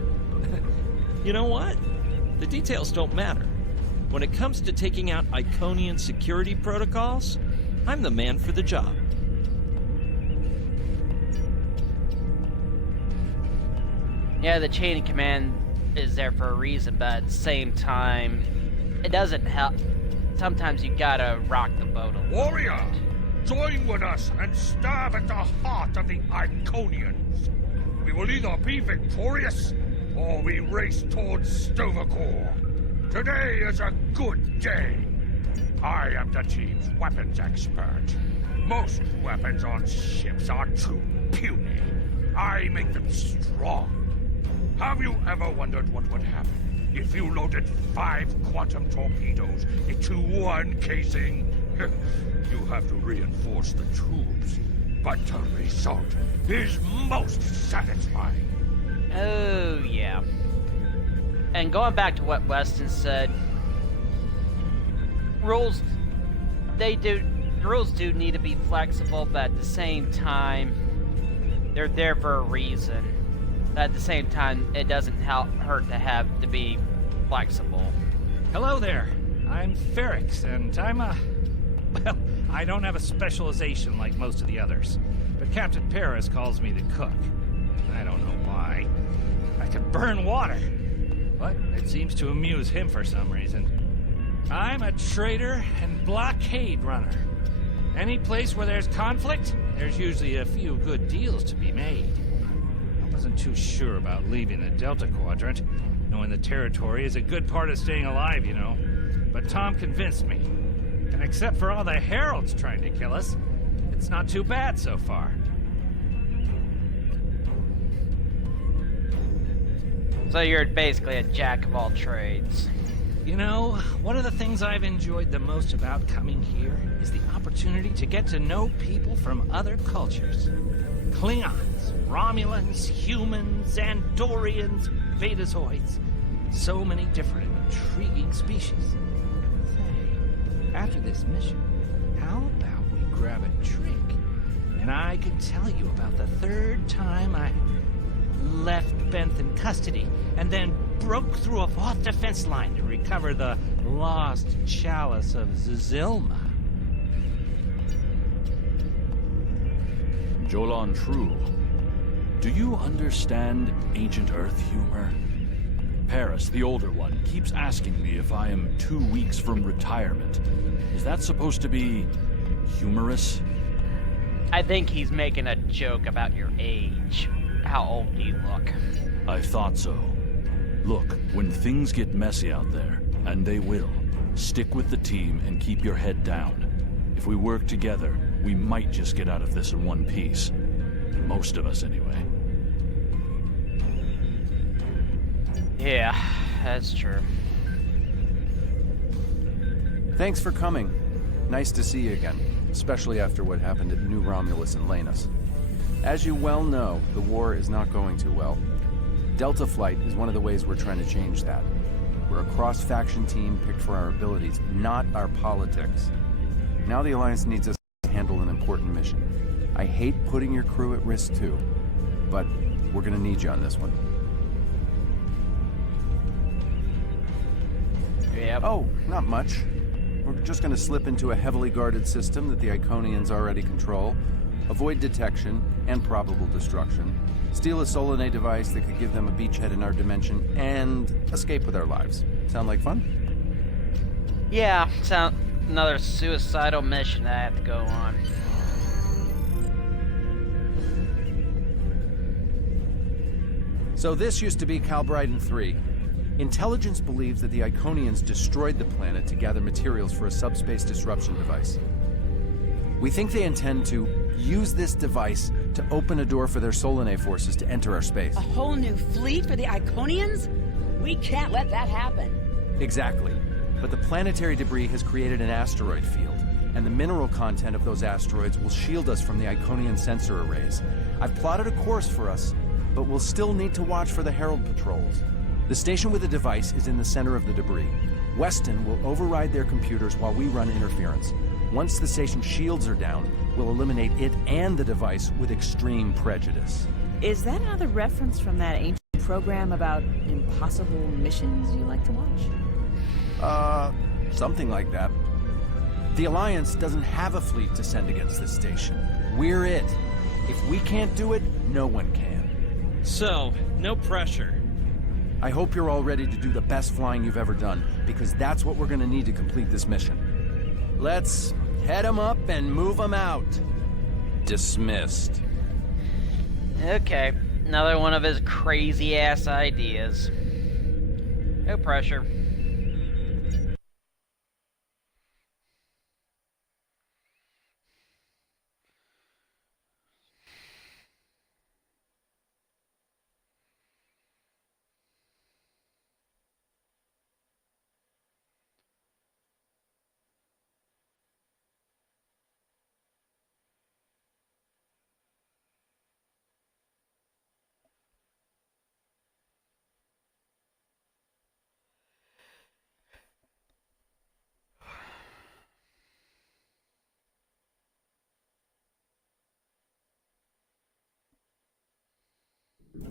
You know what? The details don't matter. When it comes to taking out Iconian security protocols, I'm the man for the job. Yeah, the chain of command is there for a reason, but at the same time, it doesn't help. Sometimes you gotta rock the boat a little. Warrior, join with us and stab at the heart of the Iconians. We will either be victorious, or we race towards Stovercore. Today is a good day. I am the team's weapons expert. Most weapons on ships are too puny. I make them strong. Have you ever wondered what would happen if you loaded 5 quantum torpedoes into one casing? You have to reinforce the tubes, but the result is most satisfying. Oh, yeah. And going back to what Weston said, rules do need to be flexible, but at the same time, they're there for a reason. At the same time, it doesn't hurt to have to be flexible. Hello there. I'm Ferrix, and I'm well, I don't have a specialization like most of the others, but Captain Paris calls me the cook. I don't know why. I can burn water, but it seems to amuse him for some reason. I'm a trader and blockade runner. Any place where there's conflict, there's usually a few good deals to be made. I wasn't too sure about leaving the Delta Quadrant, knowing the territory is a good part of staying alive, you know. But Tom convinced me. And except for all the heralds trying to kill us, it's not too bad so far. So you're basically a jack of all trades. You know, one of the things I've enjoyed the most about coming here is the opportunity to get to know people from other cultures. Klingons, Romulans, humans, Andorians, Betazoids. So many different and intriguing species. Say, after this mission, how about we grab a drink? And I can tell you about the 3rd time I left Benth in custody, and then broke through a fourth defense line to recover the lost chalice of Zilma. Jolan True, do you understand ancient Earth humor? Paris, the older one, keeps asking me if I am 2 weeks from retirement. Is that supposed to be humorous? I think he's making a joke about your age. How old do you look? I thought so. Look, when things get messy out there, and they will, stick with the team and keep your head down. If we work together, we might just get out of this in one piece. Most of us, anyway. Yeah, that's true. Thanks for coming. Nice to see you again, especially after what happened at New Romulus and Lanus. As you well know, the war is not going too well. Delta Flight is one of the ways we're trying to change that. We're a cross-faction team picked for our abilities, not our politics. Now the Alliance needs us to handle an important mission. I hate putting your crew at risk too, but we're gonna need you on this one. Yep. Oh, not much. We're just gonna slip into a heavily guarded system that the Iconians already control, avoid detection and probable destruction, steal a Solanae device that could give them a beachhead in our dimension, and escape with our lives. Sound like fun? Yeah, sound another suicidal mission that I have to go on. So this used to be Calbryden 3. Intelligence believes that the Iconians destroyed the planet to gather materials for a subspace disruption device. We think they intend to use this device to open a door for their Solanae forces to enter our space. A whole new fleet for the Iconians? We can't let that happen. Exactly. But the planetary debris has created an asteroid field, and the mineral content of those asteroids will shield us from the Iconian sensor arrays. I've plotted a course for us, but we'll still need to watch for the Herald patrols. The station with the device is in the center of the debris. Weston will override their computers while we run interference. Once the station's shields are down, we'll eliminate it and the device with extreme prejudice. Is that another reference from that ancient program about impossible missions you like to watch? Something like that. The Alliance doesn't have a fleet to send against this station. We're it. If we can't do it, no one can. So, no pressure. I hope you're all ready to do the best flying you've ever done, because that's what we're gonna need to complete this mission. Let's head them up and move them out. Dismissed. Okay, another one of his crazy-ass ideas. No pressure.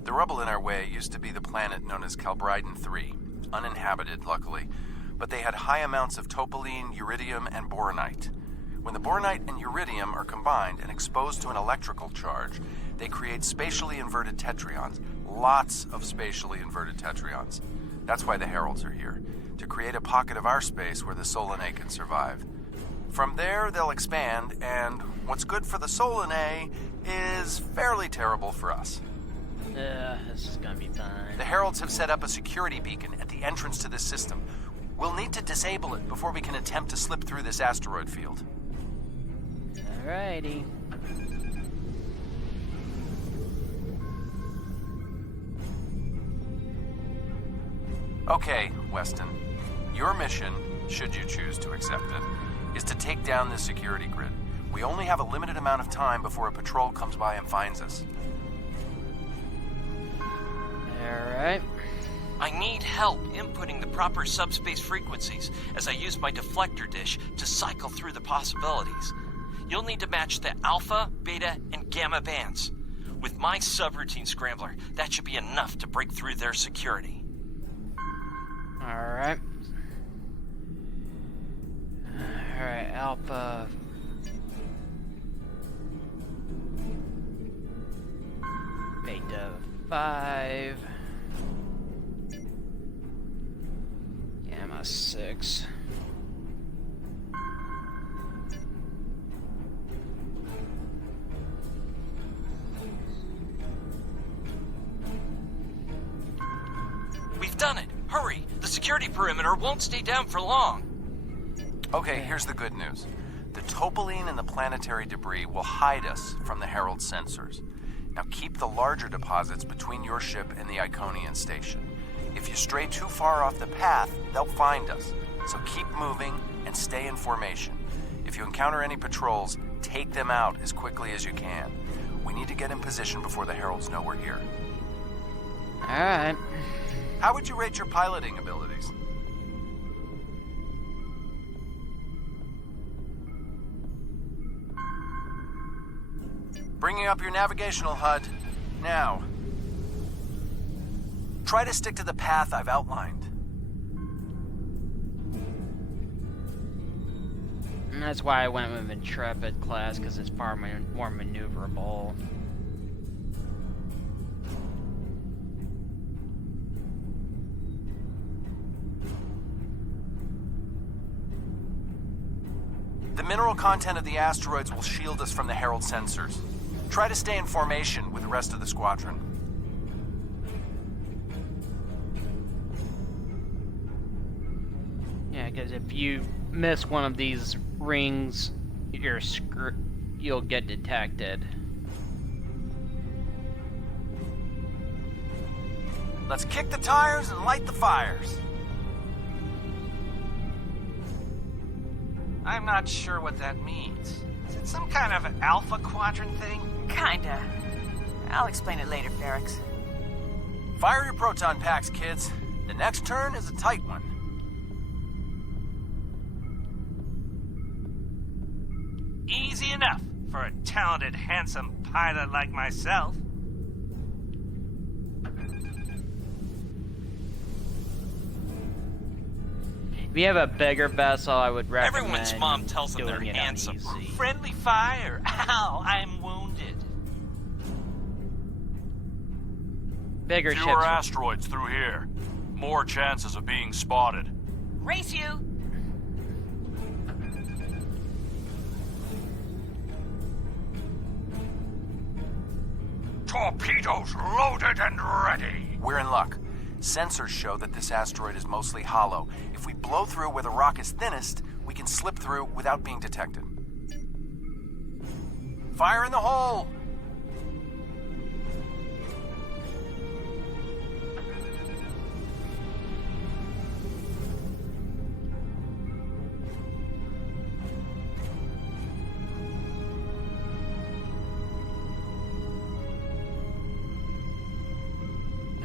The rubble in our way used to be the planet known as Calbryden 3, uninhabited, luckily, but they had high amounts of topoline, uridium, and boronite. When the boronite and uridium are combined and exposed to an electrical charge, they create spatially inverted tetraons, lots of spatially inverted tetraons. That's why the Heralds are here, to create a pocket of our space where the Solanae can survive. From there, they'll expand, and what's good for the Solanae is fairly terrible for us. This is gonna be fine. The Heralds have set up a security beacon at the entrance to this system. We'll need to disable it before we can attempt to slip through this asteroid field. Alrighty. Okay, Weston. Your mission, should you choose to accept it, is to take down this security grid. We only have a limited amount of time before a patrol comes by and finds us. Alright. I need help inputting the proper subspace frequencies as I use my deflector dish to cycle through the possibilities. You'll need to match the alpha, beta, and gamma bands. With my subroutine scrambler, that should be enough to break through their security. Alright. Alright, alpha. Beta 5. Gamma 6. We've done it! Hurry! The security perimeter won't stay down for long. Okay, here's the good news. The topoline and the planetary debris will hide us from the Herald sensors. Now keep the larger deposits between your ship and the Iconian station. If you stray too far off the path, they'll find us. So keep moving and stay in formation. If you encounter any patrols, take them out as quickly as you can. We need to get in position before the Heralds know we're here. Alright. How would you rate your piloting abilities? Bringing up your navigational HUD. Now. Try to stick to the path I've outlined. And that's why I went with Intrepid class, because it's far more maneuverable. The mineral content of the asteroids will shield us from the Herald sensors. Try to stay in formation with the rest of the squadron. Yeah, because if you miss one of these rings, you'll get detected. Let's kick the tires and light the fires. I'm not sure what that means. Is it some kind of alpha quadrant thing? Kinda. I'll explain it later, Ferrix. Fire your proton packs, kids. The next turn is a tight one. Easy enough for a talented, handsome pilot like myself. If you have a bigger vessel, I would recommend Everyone's mom tells them they're doing it handsome. on easy. Friendly fire. Ow, I'm wounded. Bigger Fewer ships. asteroids through here. More chances of being spotted. Race you! Torpedoes loaded and ready. We're in luck. Sensors show that this asteroid is mostly hollow. If we blow through where the rock is thinnest, we can slip through without being detected. Fire in the hole!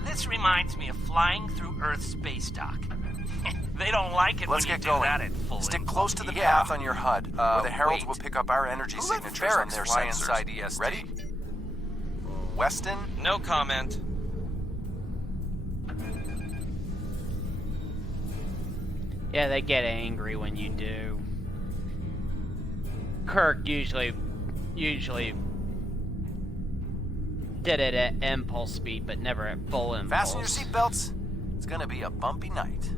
This reminds me of flying through Earth's space dock. They don't like it Let's when you get do going. that at full Stick impulse. close to the path on your HUD, where the Heralds will pick up our energy signatures on their sensors. EST? Ready? Weston? No comment. Yeah, they get angry when you do. Kirk usually did it at impulse speed, but never at full impulse. Fasten your seatbelts. It's gonna be a bumpy night.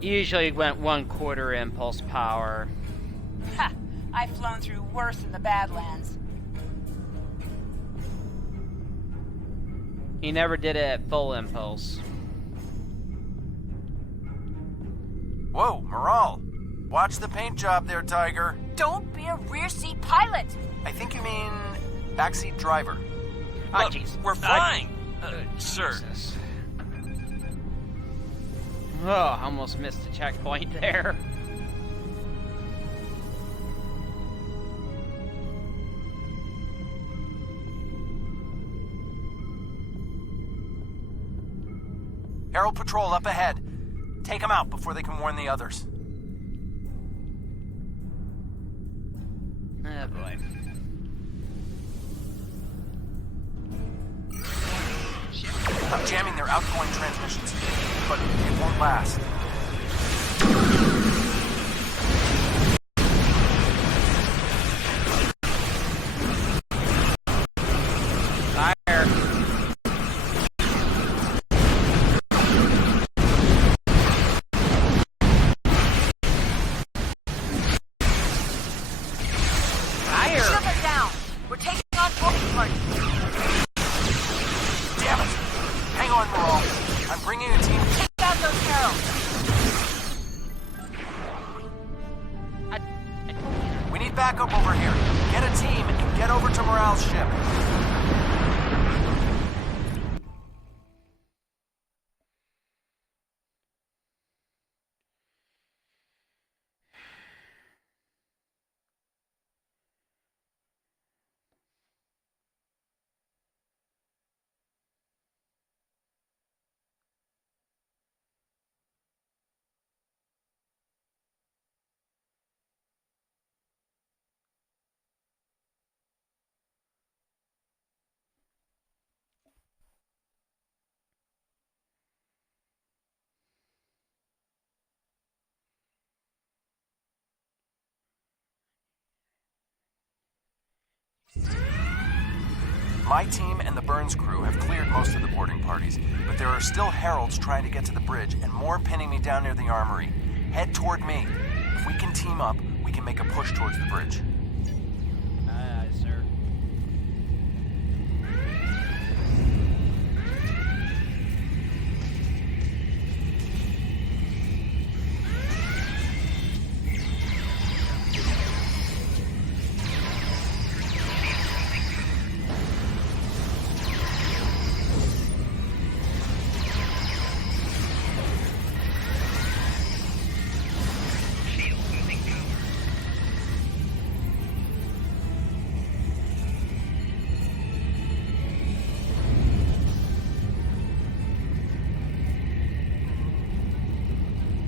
Usually went 1/4 impulse power. Ha! I've flown through worse in the Badlands. He never did it at full impulse. Whoa, Moral. Watch the paint job there, Tiger. Don't be a rear seat pilot. I think you mean backseat driver. Oh, jeez. We're flying! Sir. Jesus. Oh, I almost missed the checkpoint there. Herald Patrol up ahead. Take them out before they can warn the others. Oh boy. I'm jamming their outgoing transmissions, but it won't last. Backup over here. Get a team and get over to Morale's ship. My team and the Burns crew have cleared most of the boarding parties, but there are still heralds trying to get to the bridge and more pinning me down near the armory. Head toward me. If we can team up, we can make a push towards the bridge. Aye, aye, sir.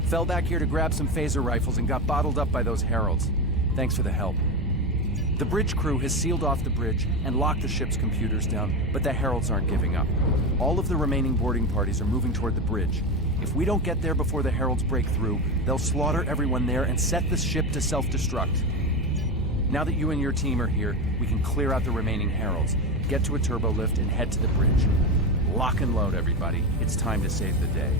Fell back here to grab some phaser rifles and got bottled up by those heralds. Thanks for the help. The bridge crew has sealed off the bridge and locked the ship's computers down, but the heralds aren't giving up. All of the remaining boarding parties are moving toward the bridge. If we don't get there before the heralds break through, they'll slaughter everyone there and set the ship to self-destruct. Now that you and your team are here, we can clear out the remaining heralds, get to a turbo lift, and head to the bridge. Lock and load, everybody. It's time to save the day.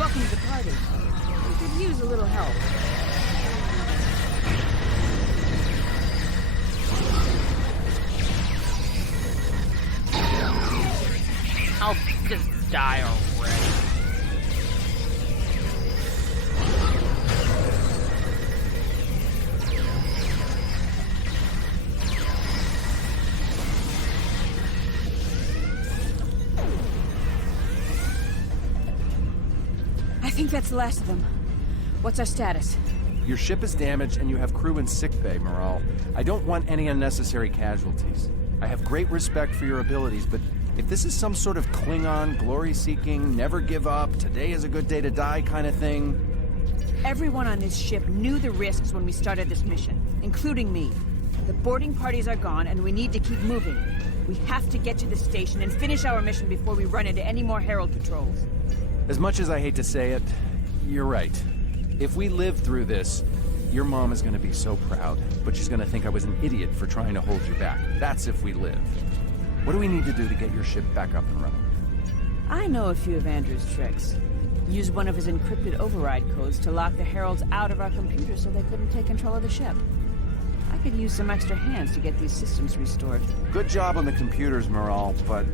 Welcome to the party. We could use a little help. I'll just die already. I think that's the last of them. What's our status? Your ship is damaged and you have crew in sickbay, Morale. I don't want any unnecessary casualties. I have great respect for your abilities, but if this is some sort of Klingon, glory-seeking, never give up, today is a good day to die kind of thing... Everyone on this ship knew the risks when we started this mission, including me. The boarding parties are gone, and we need to keep moving. We have to get to the station and finish our mission before we run into any more Herald patrols. As much as I hate to say it, you're right. If we live through this, your mom is going to be so proud, but she's going to think I was an idiot for trying to hold you back. That's if we live. What do we need to do to get your ship back up and running? I know a few of Andrew's tricks. Use one of his encrypted override codes to lock the Heralds out of our computers so they couldn't take control of the ship. I could use some extra hands to get these systems restored. Good job on the computers, Morale, but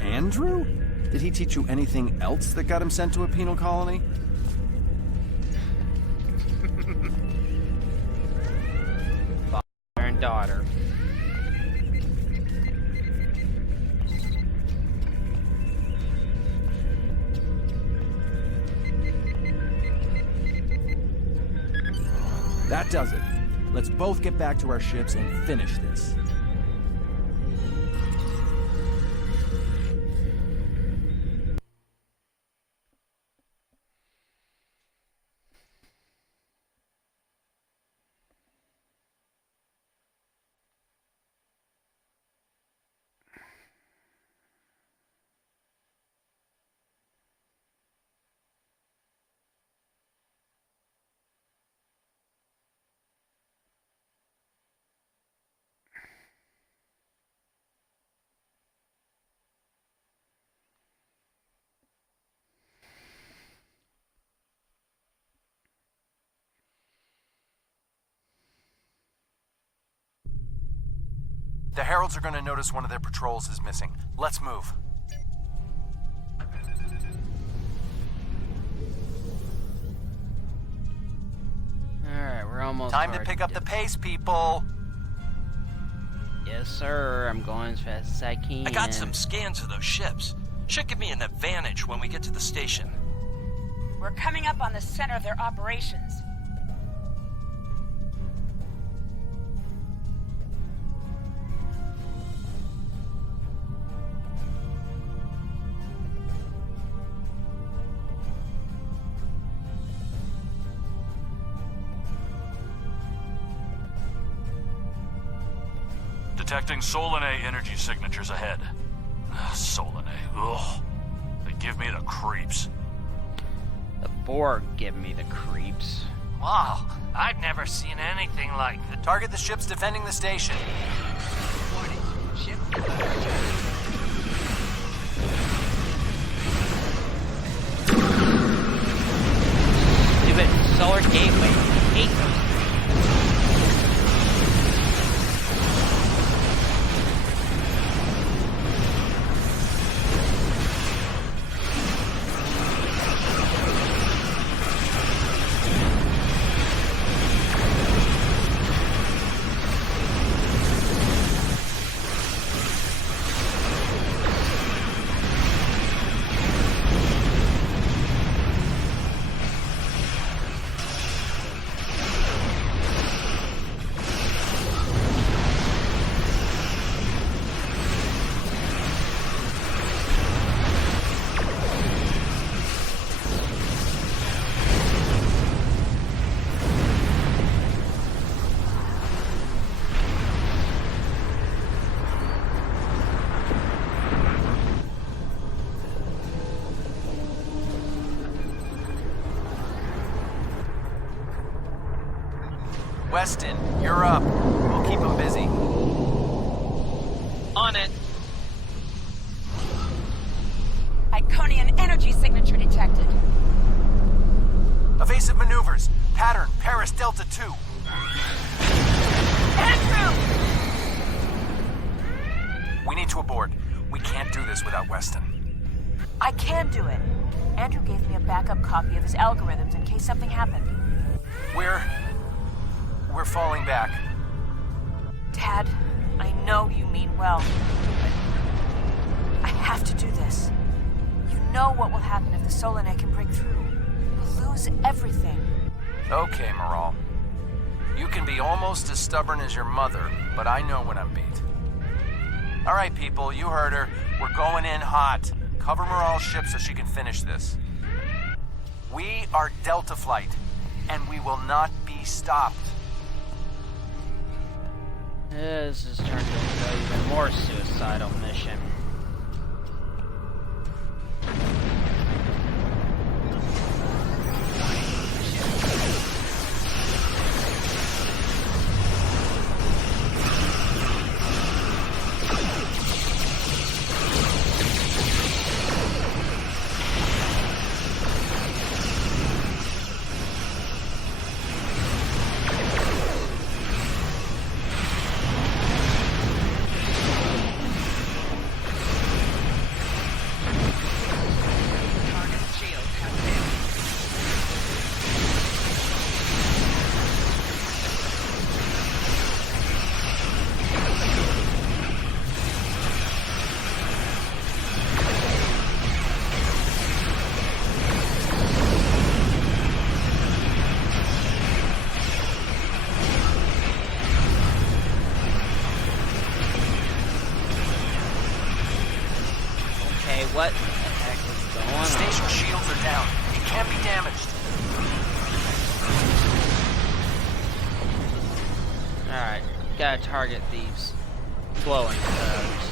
Andrew? Did he teach you anything else that got him sent to a penal colony? Father and daughter. That does it. Let's both get back to our ships and finish this. The Heralds are going to notice one of their patrols is missing. Let's move. Alright, we're almost Time to pick up the pace, people. Yes, sir. I'm going as fast as I can. I got some scans of those ships. Should give me an advantage when we get to the station. We're coming up on the center of their operations. Detecting Solanae energy signatures ahead. Solanae, ugh. They give me the creeps. The Borg give me the creeps. Wow, I've never seen anything like that. Target the ships defending the station. Warning, ship. Stupid solar gateway. I hate them. Weston, you're up. We'll keep them busy. On it. Iconian energy signature detected. Andrew gave me a backup copy of his algorithms in case something happened. We're falling back. Dad, I know you mean well, but I have to do this. You know what will happen if the Solanae can break through. We'll lose everything. Okay, Moral. You can be almost as stubborn as your mother, but I know when I'm beat. All right, people, you heard her. We're going in hot. Cover Moral's ship so she can finish this. We are Delta Flight, and we will not be stopped. This has turned into an even more suicidal mission. What the heck is going on? Station shields are down. It can't be damaged. Alright, gotta target these glowing probes.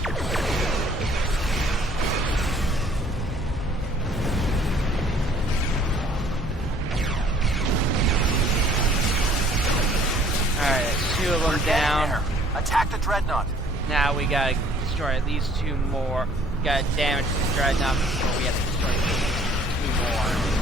Alright, that's 2 of them down. Attack the dreadnought. Now we gotta destroy at least 2 more. Gotta damage the dreadnought before we have to destroy 2 more.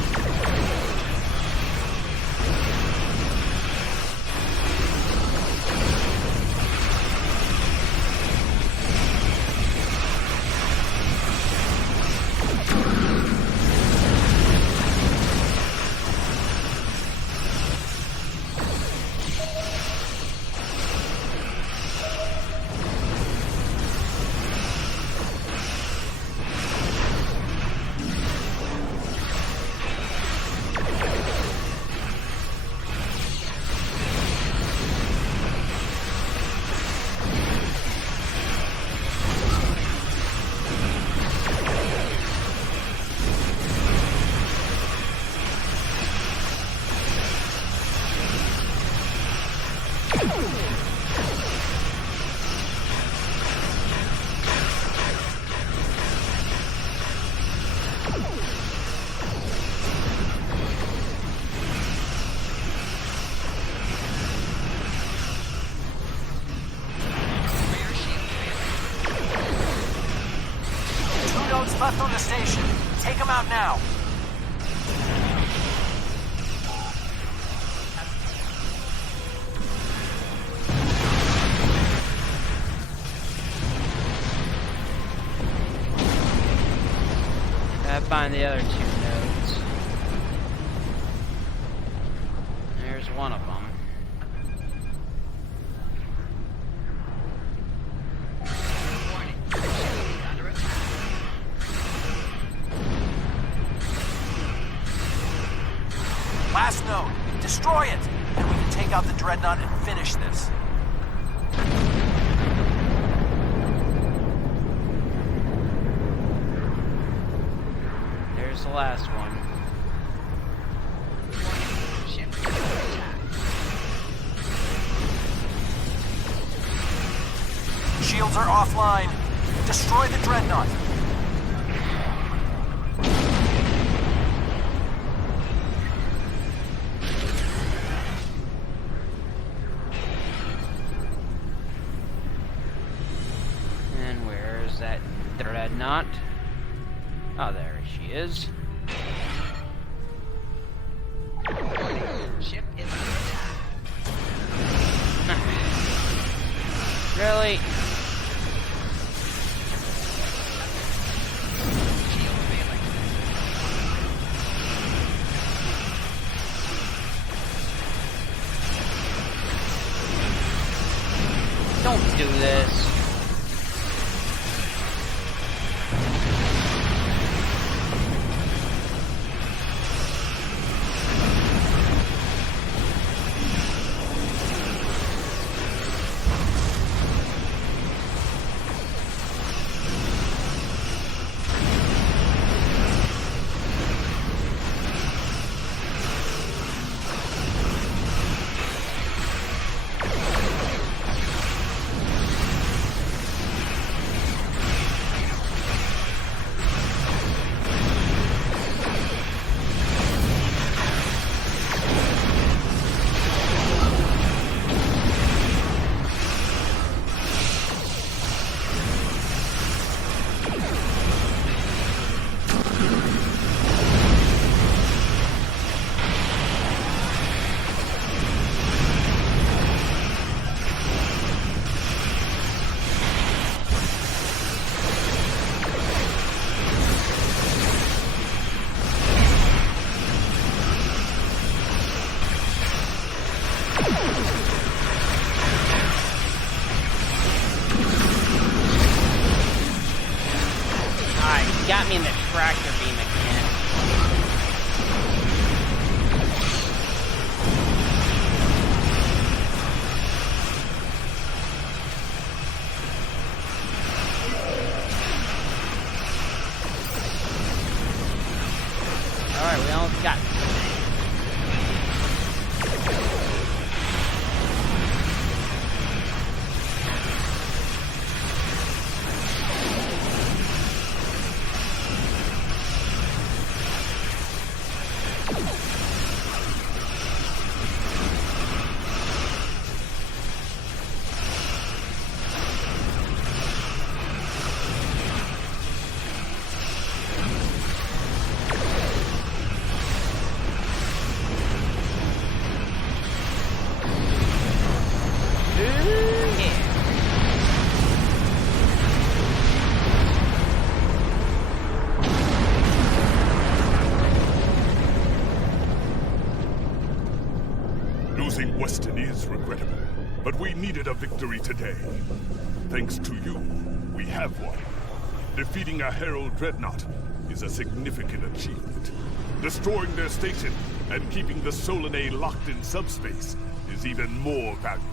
Left on the station. Take them out now. Gotta find the other 2 nodes. There's one of them. Last node. Destroy it, and we can take out the dreadnought and finish this. There's the last one. Shields are offline. Destroy the dreadnought. That dreadnought. Oh, there she is. Ship is under attack. Really? this. Got me in the tractor beam again. Alright, we almost got it. Losing Weston is regrettable, but we needed a victory today. Thanks to you, we have one. Defeating a Herald dreadnought is a significant achievement. Destroying their station and keeping the Solanae locked in subspace is even more valuable.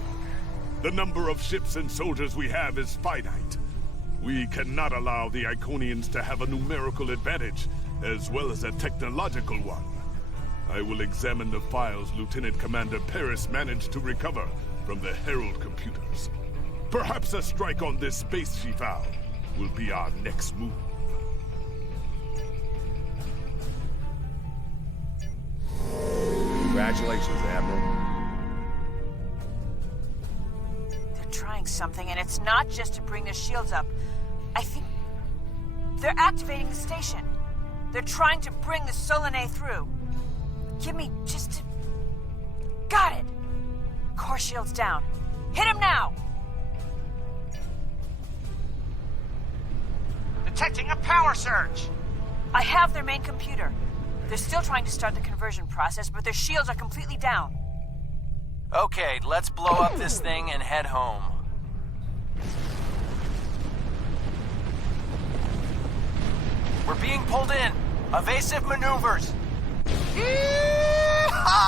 The number of ships and soldiers we have is finite. We cannot allow the Iconians to have a numerical advantage, as well as a technological one. I will examine the files Lieutenant Commander Paris managed to recover from the Herald computers. Perhaps a strike on this base she found will be our next move. Congratulations, Admiral. They're trying something, and it's not just to bring their shields up. I think they're activating the station. They're trying to bring the Solanae through. Give me just... Got it! Core shields down. Hit him now! Detecting a power surge! I have their main computer. They're still trying to start the conversion process, but their shields are completely down. Okay, let's blow up this thing and head home. We're being pulled in. Evasive maneuvers. Yeehaw!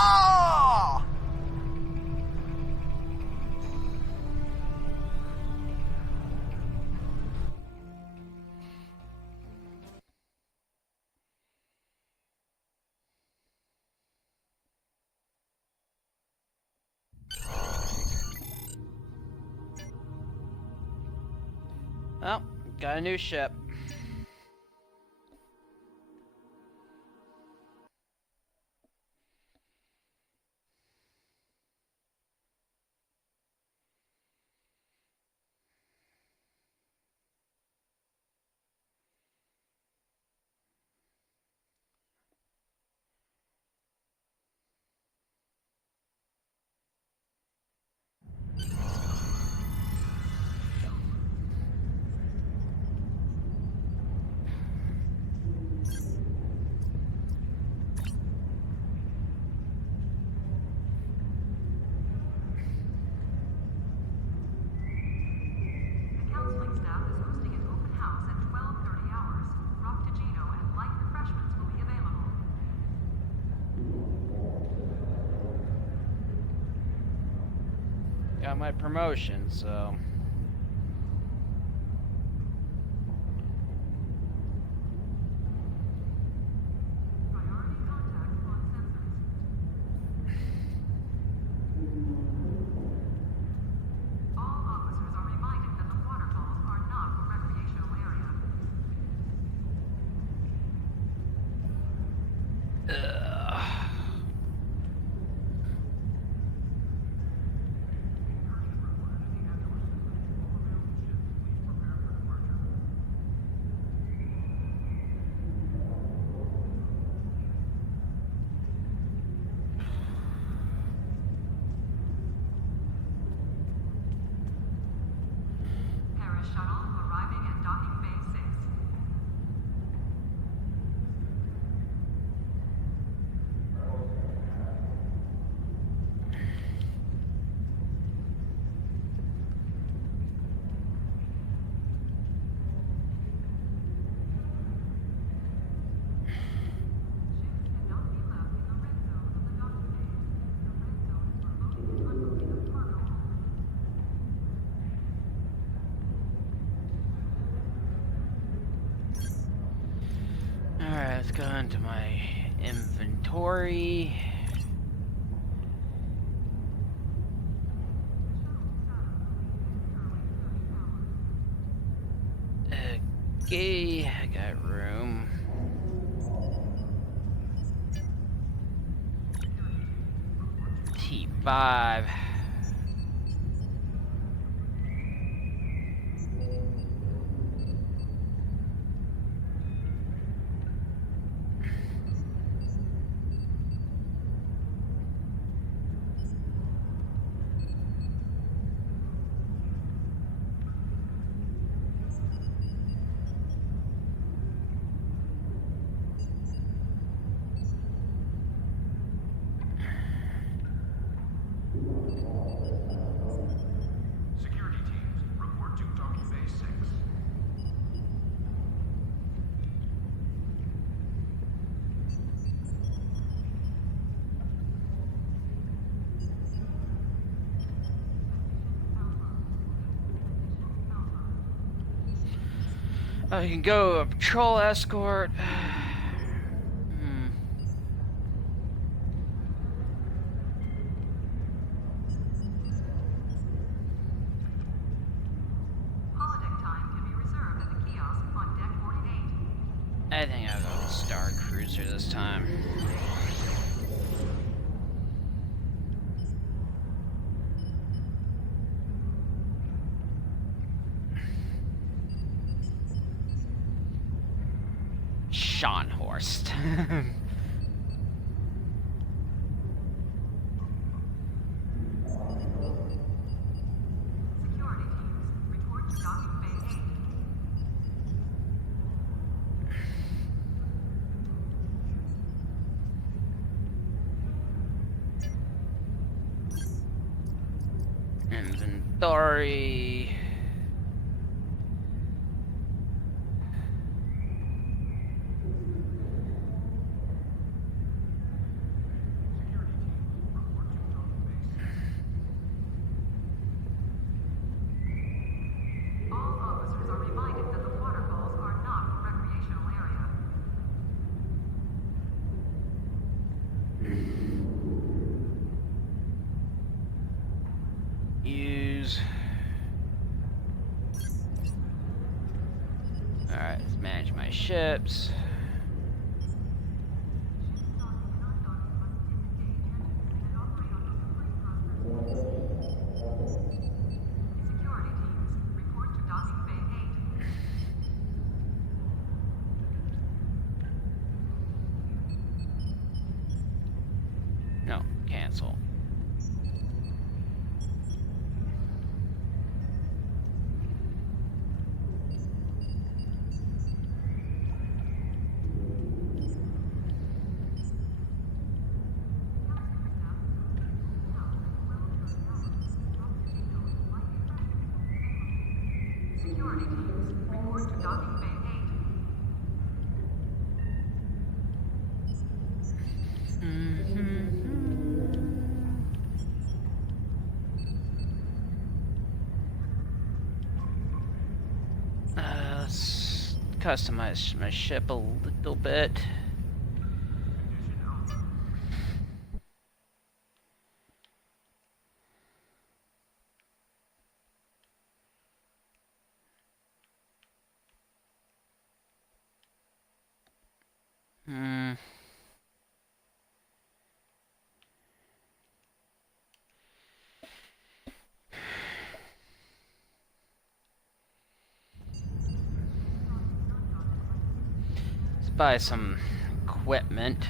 Well, got a new ship. got my promotion, so... Alright, let's go into my inventory. Okay, I got room. T5. You can go a patrol escort. I think I'll go with Star Cruiser this time. Scharnhorst. Inventory. Use. Alright, let's manage my ships. No, cancel. customize my ship a little bit. Let's buy some equipment.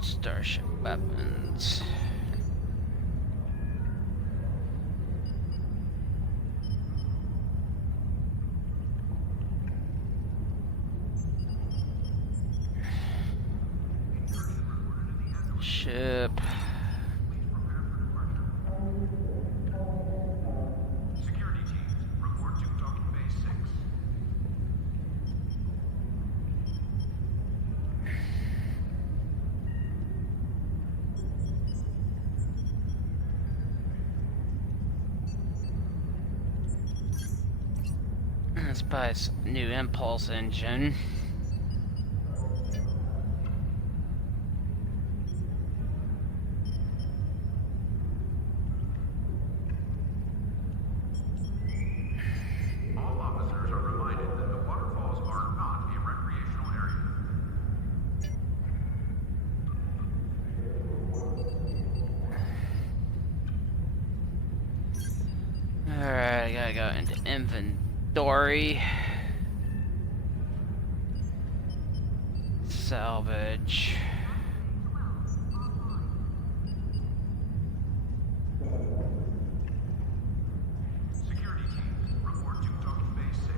Starship weapons. Ship. Security teams, report to docking bay 6. Let's buy a new impulse engine. All officers are reminded that the waterfalls are not a recreational area. Alright, I gotta go into inventory. Salvage. Security teams, report to docking bay 6.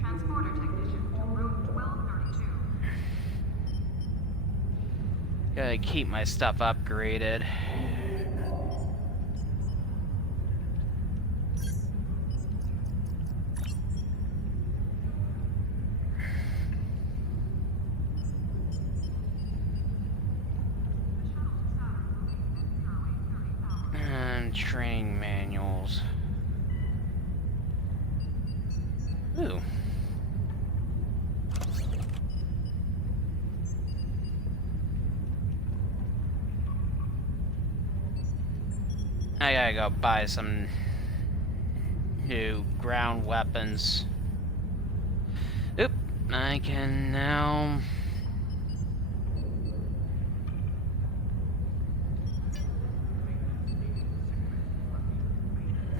Transporter technician to room 1232. Gotta keep my stuff upgraded. And training manuals. Ooh. I gotta go buy some new ground weapons. Oop, I can now...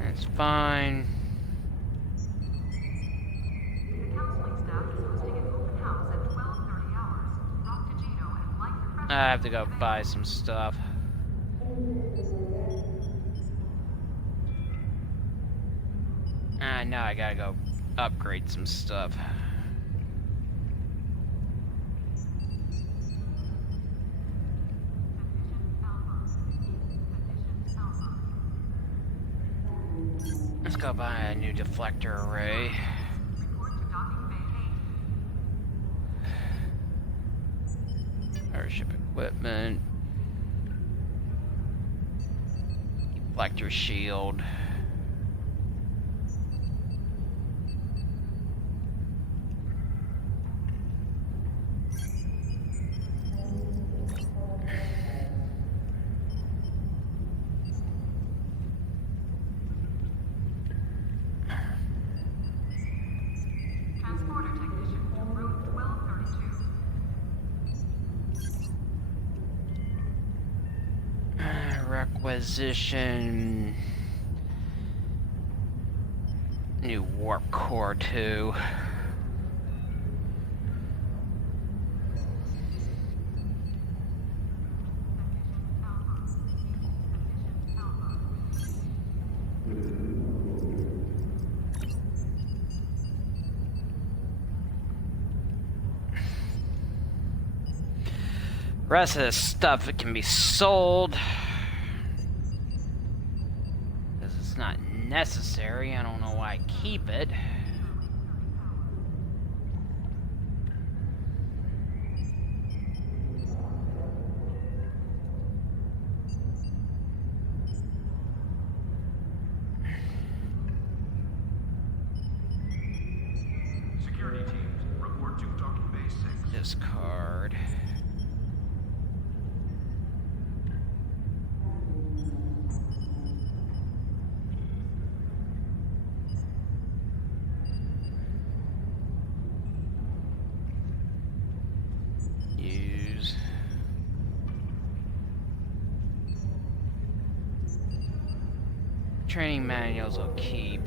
That's fine. I have to go buy some stuff. Now I gotta go upgrade some stuff. Let's go buy a new deflector array. Airship equipment. Deflector shield. Transporter technician to room 1232. Requisition. New new warp core too. Rest of this stuff, it can be sold. Because it's not necessary. I don't know why I keep it. Security teams, report to docking bay 6. Discard. Use. Training manuals will keep.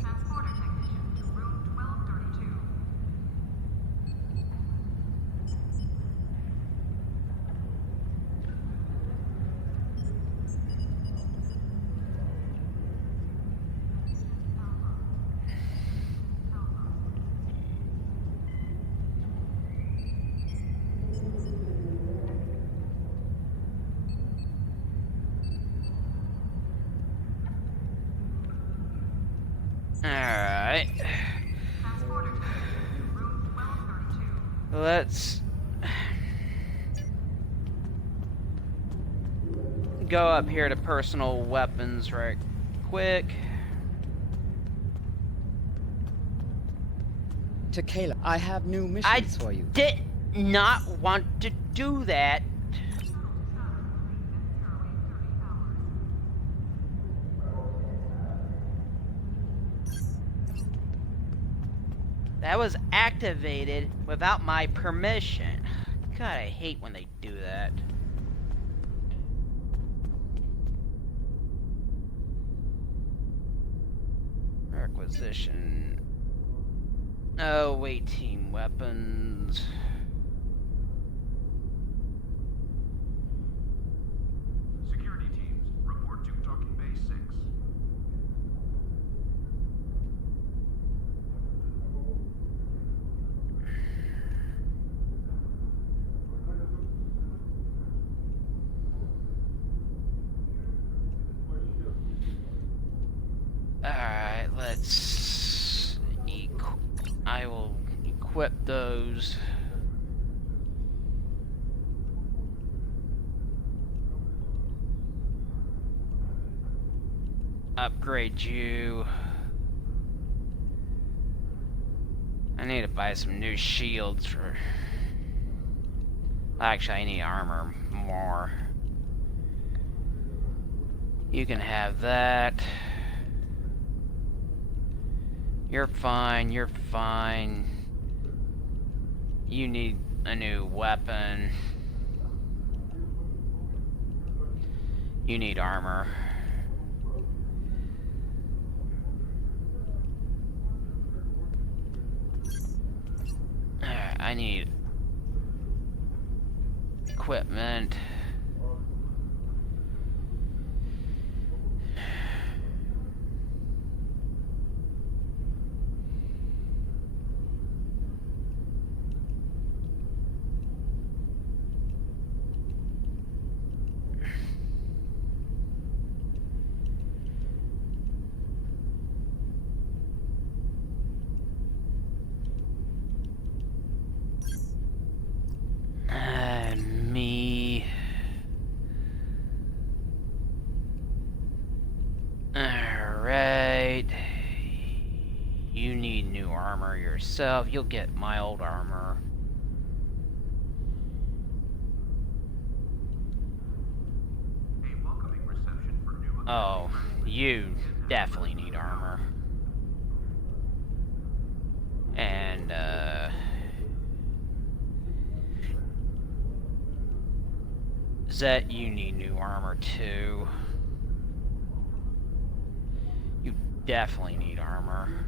Transporter technician to room 1232. Alright. Let's go up here to personal weapons right quick. Tequila, I have new missions for you. Did not want to do that. That was activated without my permission. God, I hate when they do that. Requisition. Oh, wait, team weapons. Security teams, report to docking bay 6. Alright, let's... I will equip those. Upgrade you. I need to buy some new shields for... Actually, I need armor more. You can have that. You're fine, you're fine. You need a new weapon. You need armor. I need equipment. Me. Alright. You need new armor yourself. You'll get my old armor. A welcoming reception for new. Oh, you definitely need armor. And, Zet, you need new armor too. You definitely need armor.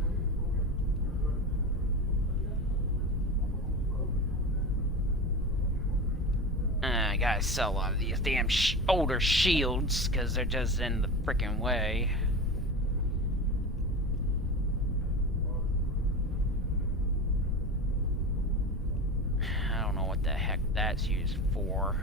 I gotta sell a lot of these damn older shields because they're just in the freaking way. I don't know what the heck that's used for.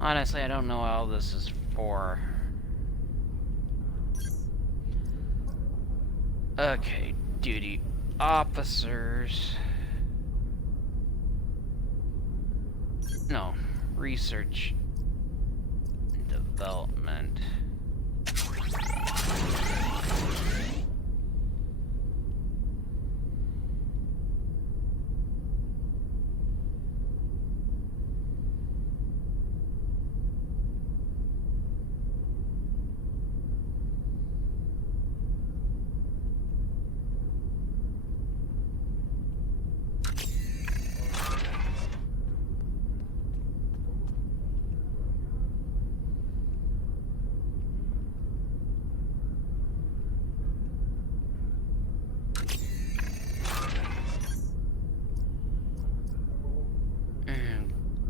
Honestly, I don't know what all this is for. Okay, duty officers. No, research and development.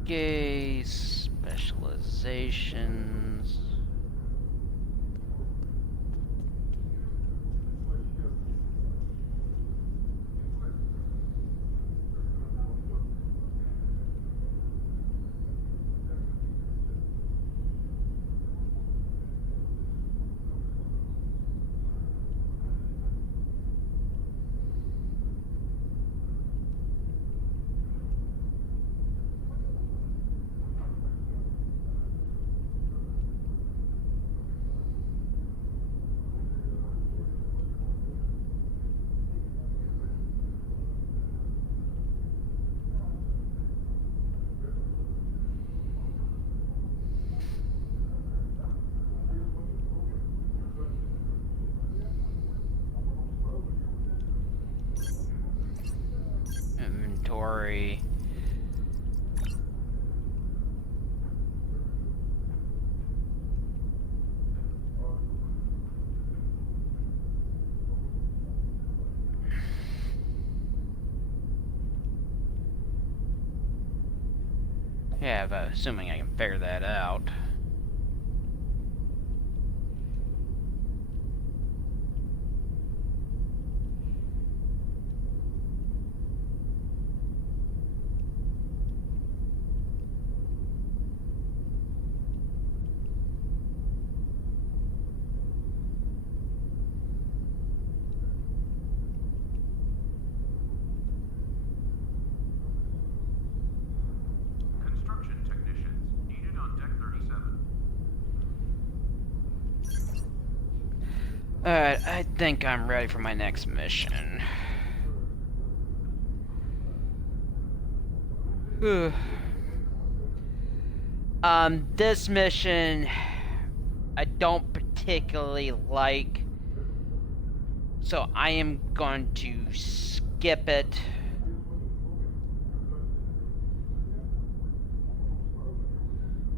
Okay, specializations. Inventory. Yeah, but assuming I can figure that out. Construction technicians needed on deck 37. Alright, I think I'm ready for my next mission. This mission I don't particularly like, so I am going to skip it.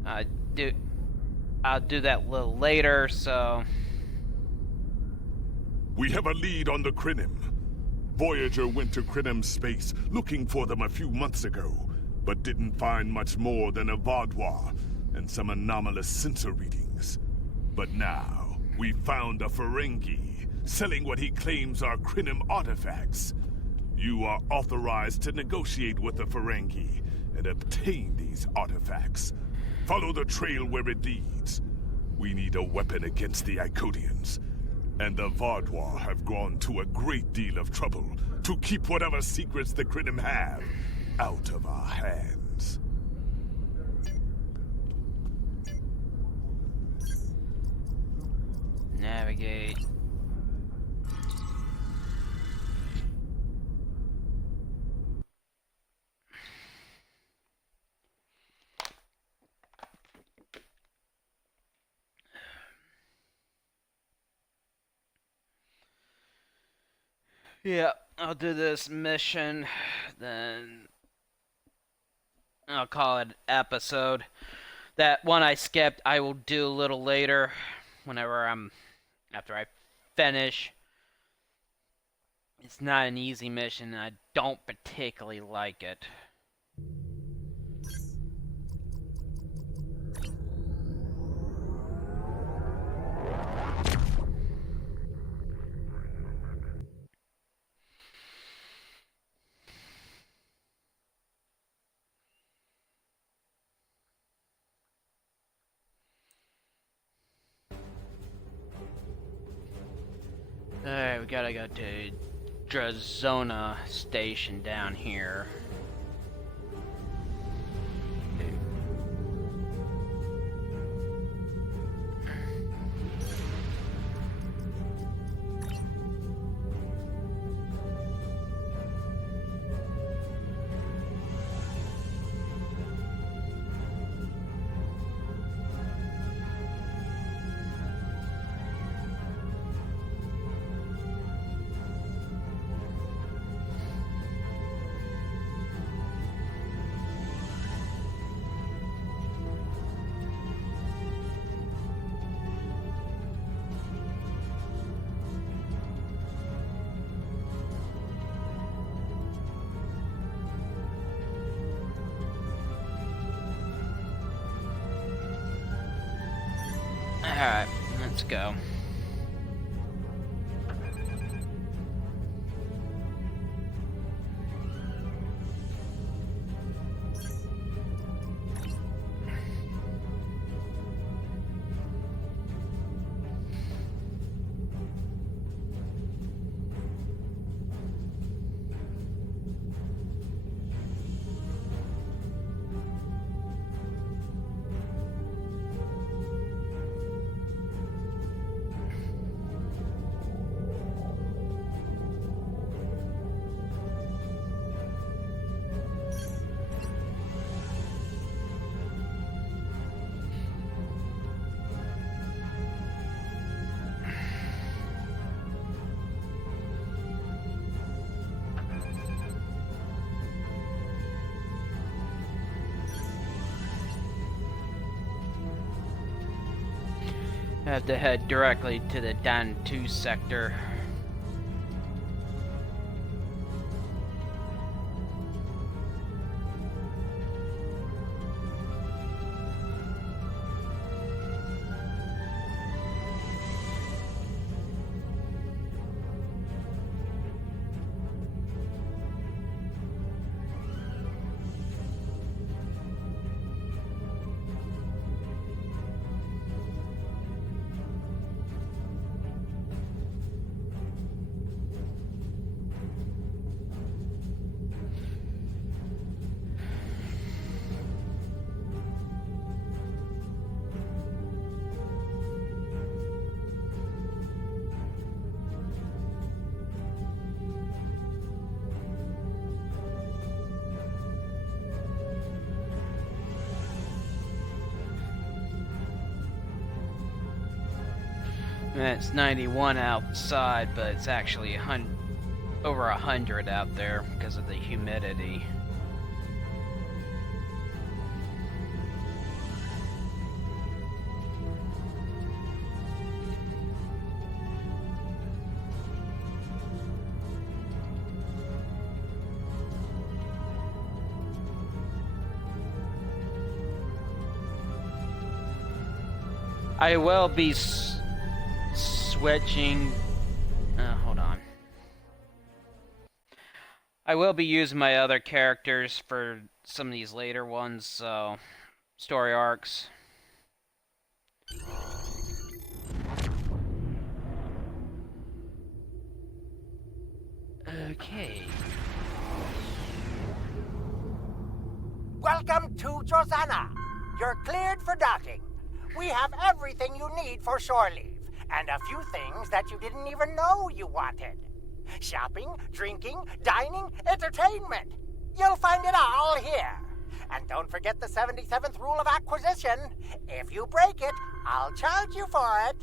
I'll do that a little later, so... We have a lead on the Crinim. Voyager went to Crinim's space looking for them a few months ago, but didn't find much more than a Vaudois and some anomalous sensor readings. But now, we found a Ferengi selling what he claims are Crinim artifacts. You are authorized to negotiate with the Ferengi and obtain these artifacts. Follow the trail where it leads. We need a weapon against the Iconians. And the Vaudois have gone to a great deal of trouble to keep whatever secrets the Crinim have out of our hands. Navigate. Yeah, I'll do this mission, then I'll call it episode. That one I skipped, I will do a little later, after I finish. It's not an easy mission, and I don't particularly like it. Alright, we gotta go to Drazona Station down here. Alright, let's go. I have to head directly to the Dan 2 sector. It's 91 outside, but it's actually over 100 out there because of the humidity. I will be switching. Hold on. I will be using my other characters for some of these later ones, so story arcs. Okay. Welcome to Drozana. You're cleared for docking. We have everything you need for shore leave, And a few things that you didn't even know you wanted. Shopping, drinking, dining, entertainment. You'll find it all here. And don't forget the 77th rule of acquisition. If you break it, I'll charge you for it.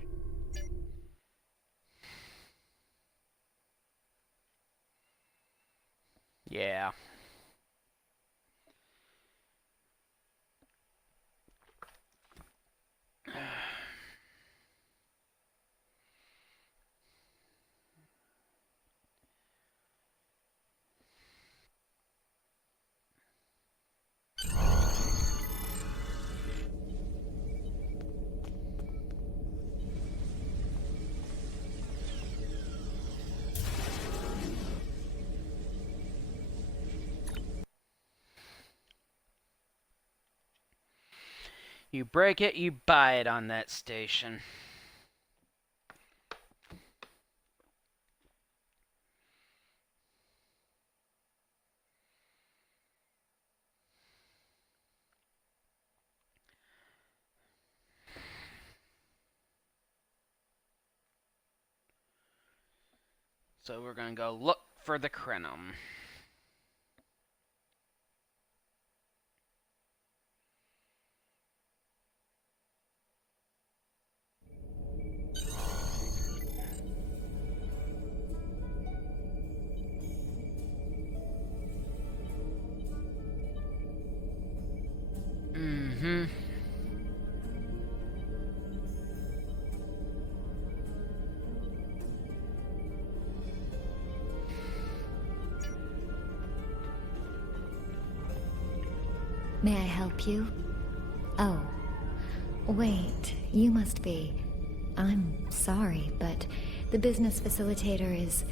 Yeah. You break it, you buy it on that station. So we're gonna go look for the Crenum. Mm-hmm. May I help you? Oh. Wait, you must be. I'm sorry, but the business facilitator is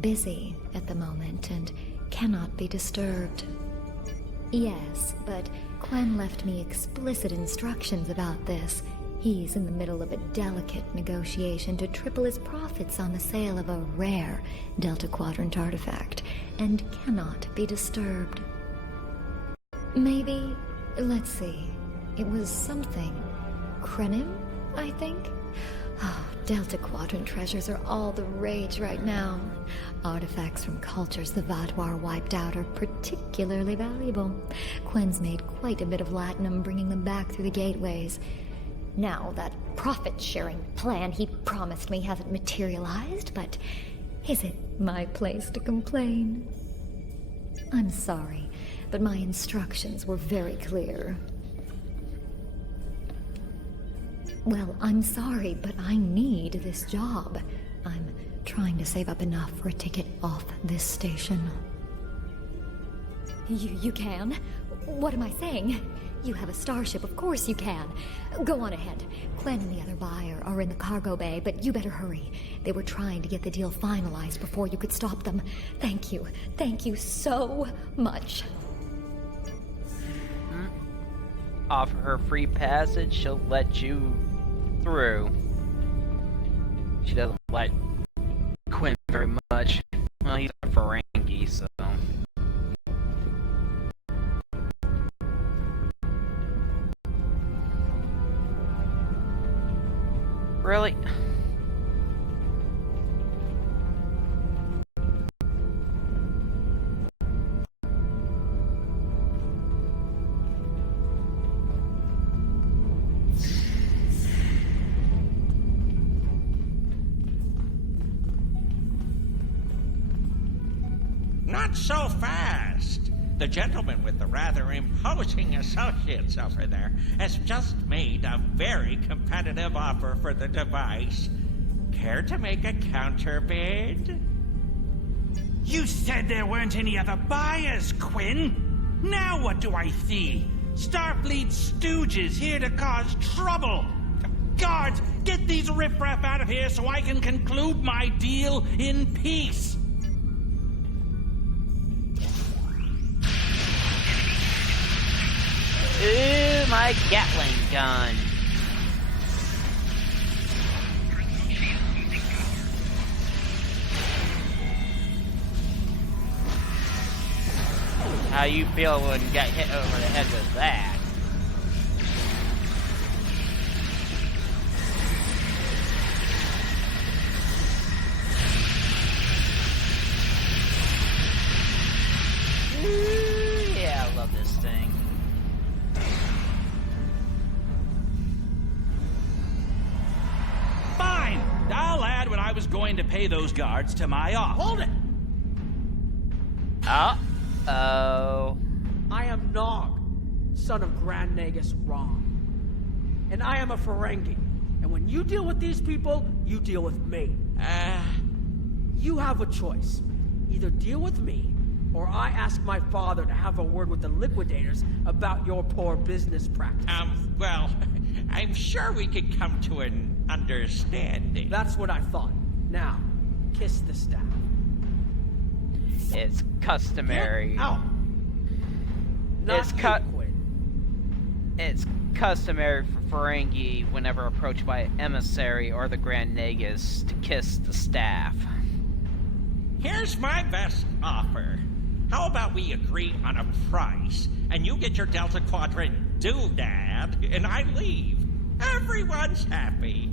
busy at the moment and cannot be disturbed. Yes, but Quen left me explicit instructions about this. He's in the middle of a delicate negotiation to triple his profits on the sale of a rare Delta Quadrant artifact, and cannot be disturbed. Maybe, let's see, it was something. Krenim, I think? Oh, Delta Quadrant treasures are all the rage right now. Artifacts from cultures the Vatwar wiped out are particularly valuable. Quen's made quite a bit of latinum bringing them back through the gateways. Now, that profit-sharing plan he promised me hasn't materialized, but is it my place to complain? I'm sorry, but my instructions were very clear. Well, I'm sorry, but I need this job. I'm trying to save up enough for a ticket off this station. You can? What am I saying? You have a starship, of course you can. Go on ahead. Quen and the other buyer are in the cargo bay, but you better hurry. They were trying to get the deal finalized before you could stop them. Thank you. Thank you so much. Offer her free passage, she'll let you through. She doesn't like Quen very much. Well, he's a Ferengi, so... Really? Not so fast. The gentleman with the rather imposing associates over there has just made a very competitive offer for the device. Care to make a counterbid? You said there weren't any other buyers, Quen. Now what do I see? Starfleet stooges here to cause trouble. Guards, get these riffraff out of here so I can conclude my deal in peace. Ooh, my Gatling gun. How you feel when you got hit over the head with that? going to pay those guards to my office. Hold it! Uh-oh. I am Nog, son of Grand Nagus Rom. And I am a Ferengi. And when you deal with these people, you deal with me. You have a choice. Either deal with me, or I ask my father to have a word with the liquidators about your poor business practices. Well, I'm sure we could come to an understanding. That's what I thought. Now, kiss the staff. It's customary. Get out. Not It's customary for Ferengi, whenever approached by an emissary or the Grand Nagus, to kiss the staff. Here's my best offer. How about we agree on a price, and you get your Delta Quadrant doodad, and I leave. Everyone's happy.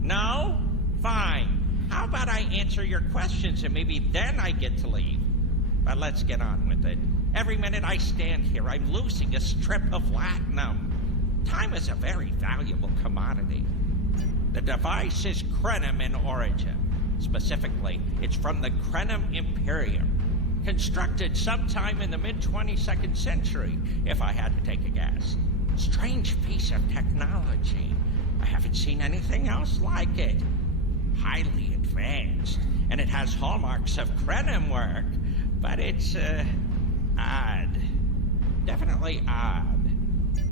No? Fine. How about I answer your questions, and maybe then I get to leave? But let's get on with it. Every minute I stand here, I'm losing a strip of latinum. Time is a very valuable commodity. The device is Krenim in origin. Specifically, it's from the Krenim Imperium. Constructed sometime in the mid-22nd century, if I had to take a guess. Strange piece of technology. I haven't seen anything else like it. Highly advanced, and it has hallmarks of Krenim work, but it's, odd. Definitely odd.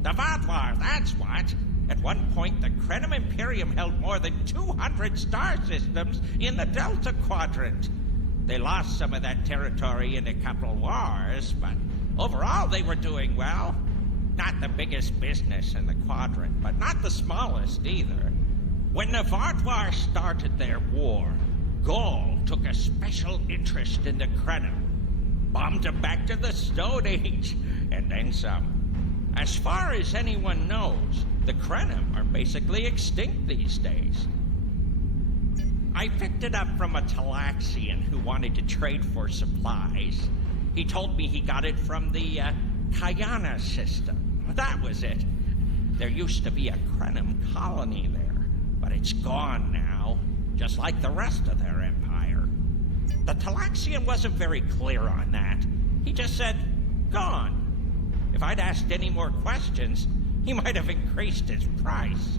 The Vatvar, that's what. At one point, the Krenim Imperium held more than 200 star systems in the Delta Quadrant. They lost some of that territory in a couple wars, but overall they were doing well. Not the biggest business in the quadrant, but not the smallest either. When the Vatvar started their war, Gaul took a special interest in the Krenim. Bombed them back to the Stone Age, and then some. As far as anyone knows, the Krenim are basically extinct these days. I picked it up from a Talaxian who wanted to trade for supplies. He told me he got it from the Kayana system. That was it. There used to be a Krenim colony there, but it's gone now, just like the rest of their empire. The Talaxian wasn't very clear on that. He just said, gone. If I'd asked any more questions, he might have increased his price.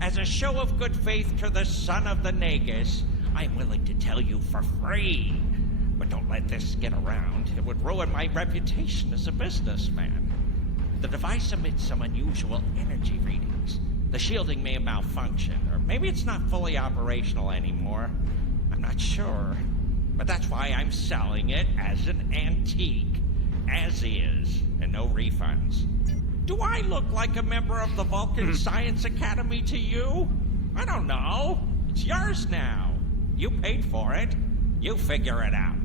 As a show of good faith to the son of the Nagus, I'm willing to tell you for free. But don't let this get around. It would ruin my reputation as a businessman. The device emits some unusual energy readings. The shielding may have malfunctioned, or maybe it's not fully operational anymore. I'm not sure. But that's why I'm selling it as an antique. As is, and no refunds. Do I look like a member of the Vulcan Science Academy to you? I don't know. It's yours now. You paid for it. You figure it out.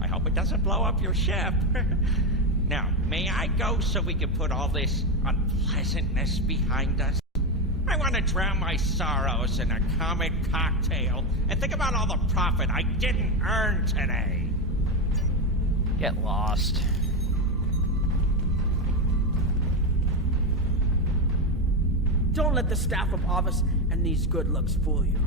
I hope it doesn't blow up your ship. Now, may I go so we can put all this unpleasantness behind us? I want to drown my sorrows in a comet cocktail and think about all the profit I didn't earn today. Get lost. Don't let the staff of office and these good looks fool you.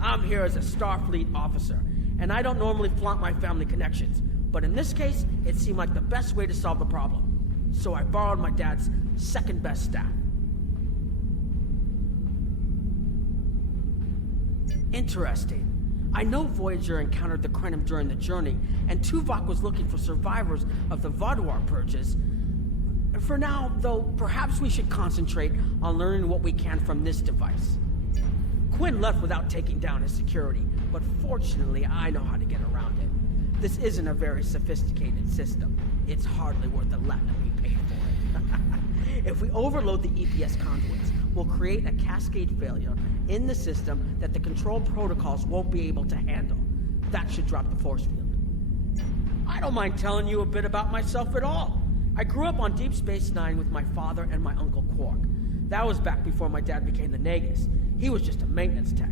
I'm here as a Starfleet officer, and I don't normally flaunt my family connections, but in this case, it seemed like the best way to solve the problem. So I borrowed my dad's second best staff. Interesting. I know Voyager encountered the Krenim during the journey, and Tuvok was looking for survivors of the Vatvar purges. For now, though, perhaps we should concentrate on learning what we can from this device. Quinn left without taking down his security, but fortunately I know how to get around it. This isn't a very sophisticated system. It's hardly worth the latinum we paid for it. If we overload the EPS conduits, we'll create a cascade failure in the system that the control protocols won't be able to handle. That should drop the force field. I don't mind telling you a bit about myself at all. I grew up on Deep Space Nine with my father and my uncle Quark. That was back before my dad became the Nagus. He was just a maintenance tech.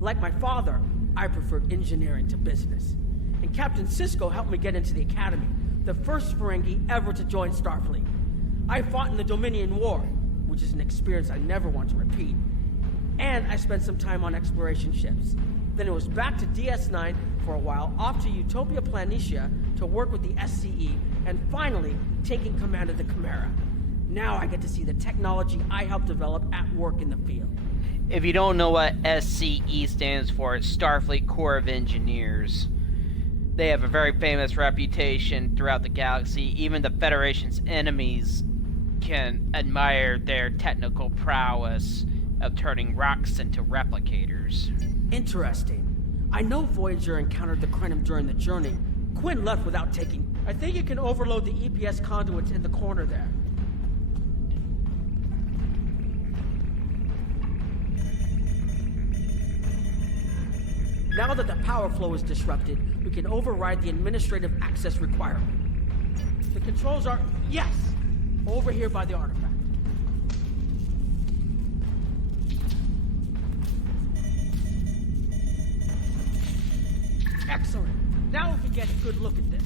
Like my father, I preferred engineering to business. And Captain Sisko helped me get into the Academy, the first Ferengi ever to join Starfleet. I fought in the Iconian War, which is an experience I never want to repeat. And I spent some time on exploration ships. Then it was back to DS9 for a while, off to Utopia Planitia to work with the SCE, and finally taking command of the Chimera. Now I get to see the technology I helped develop at work in the field. If you don't know what SCE stands for, it's Starfleet Corps of Engineers. They have a very famous reputation throughout the galaxy. Even the Federation's enemies can admire their technical prowess of turning rocks into replicators. Interesting. I know Voyager encountered the Krenim during the journey. Quinn left without taking... I think you can overload the EPS conduits in the corner there. Now that the power flow is disrupted, we can override the administrative access requirement. The controls are... yes! Over here by the artifact. Excellent. Now we can get a good look at this.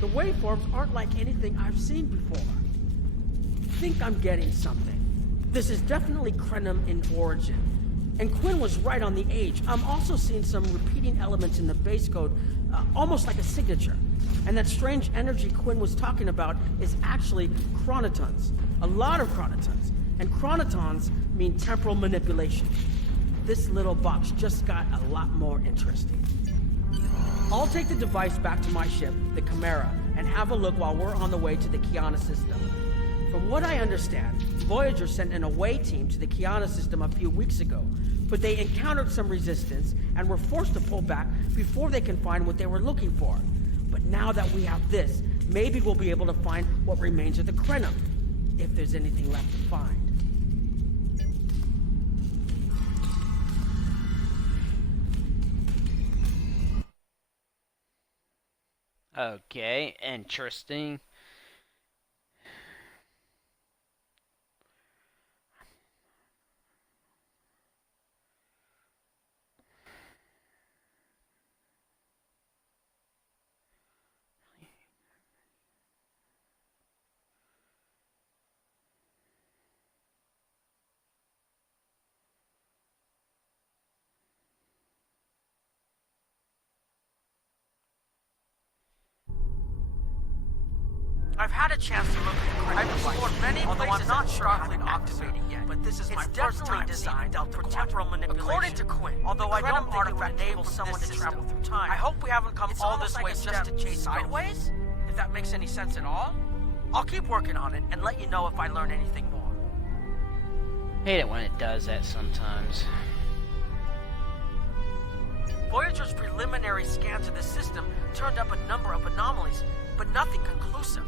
The waveforms aren't like anything I've seen before. I think I'm getting something. This is definitely Krenim in origin. And Quinn was right on the age. I'm also seeing some repeating elements in the base code, almost like a signature. And that strange energy Quinn was talking about is actually chronotons. A lot of chronotons. And chronotons mean temporal manipulation. This little box just got a lot more interesting. I'll take the device back to my ship, the Chimera, and have a look while we're on the way to the Kiana system. From what I understand, Voyager sent an away team to the Kiana system a few weeks ago, but they encountered some resistance and were forced to pull back before they can find what they were looking for. But now that we have this, maybe we'll be able to find what remains of the Krenim, if there's anything left to find. Okay, interesting. I've had a chance to look at the I've explored many places, I'm not sure how to activate it yet, but this is my first time designed for temporal manipulation. According to Quinn, although I don't think it would enable someone to travel through time, I hope we haven't come all this way just to chase sideways, if that makes any sense at all. I'll keep working on it and let you know if I learn anything more. Hate it when it does that sometimes. Voyager's preliminary scans of the system turned up a number of anomalies, but nothing conclusive.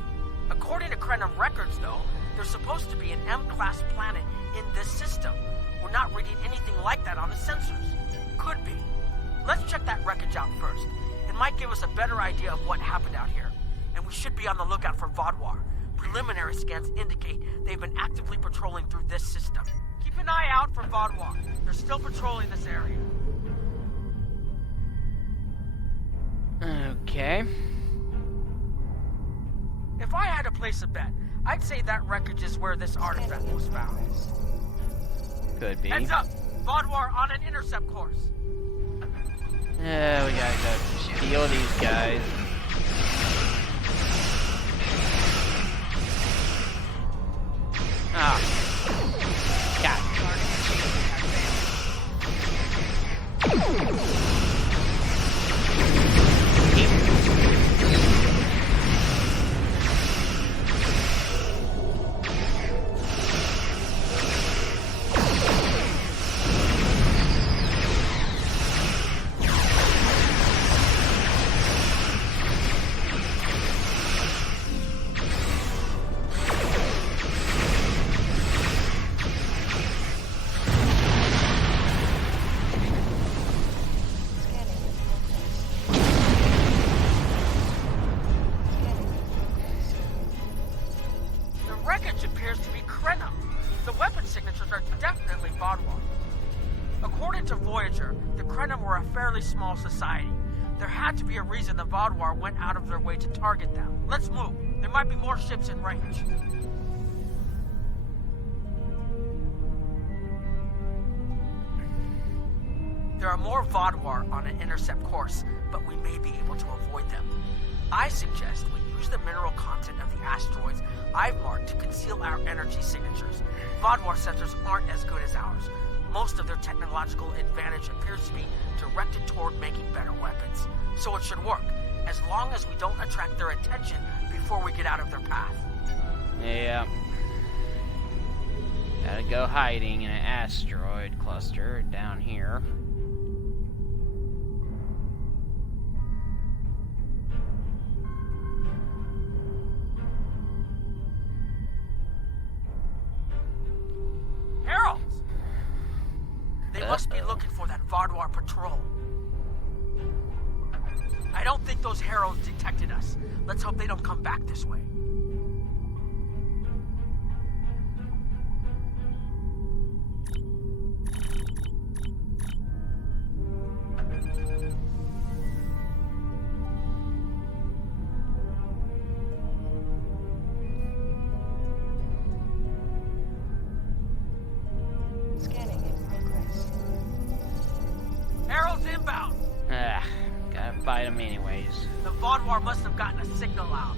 According to Krenim records, though, there's supposed to be an M-class planet in this system. We're not reading anything like that on the sensors. Could be. Let's check that wreckage out first. It might give us a better idea of what happened out here. And we should be on the lookout for Vaadwaur. Preliminary scans indicate they've been actively patrolling through this system. Keep an eye out for Vaadwaur. They're still patrolling this area. Okay. If I had to place a bet, I'd say that wreckage is where this artifact was found. Could be. Heads up! Vaadwaur on an intercept course. Yeah, we gotta go steal these guys. Ah. God. Small society. There had to be a reason the Vaadwaur went out of their way to target them. Let's move. There might be more ships in range. There are more Vaadwaur on an intercept course, but we may be able to avoid them. I suggest we use the mineral content of the asteroids I've marked to conceal our energy signatures. Vaadwaur sensors aren't as good as ours. Most of their technological advantage appears to be directed toward making better weapons. So it should work, as long as we don't attract their attention before we get out of their path. Yeah. Gotta go hiding in an asteroid cluster down here. Heralds! They must be looking for that Vaadwaur patrol. I don't think those heralds detected us. Let's hope they don't come back this way. Scanning in progress. Heralds inbound! Ah, gotta fight them anyways. The Vaadwaur must have gotten a signal out.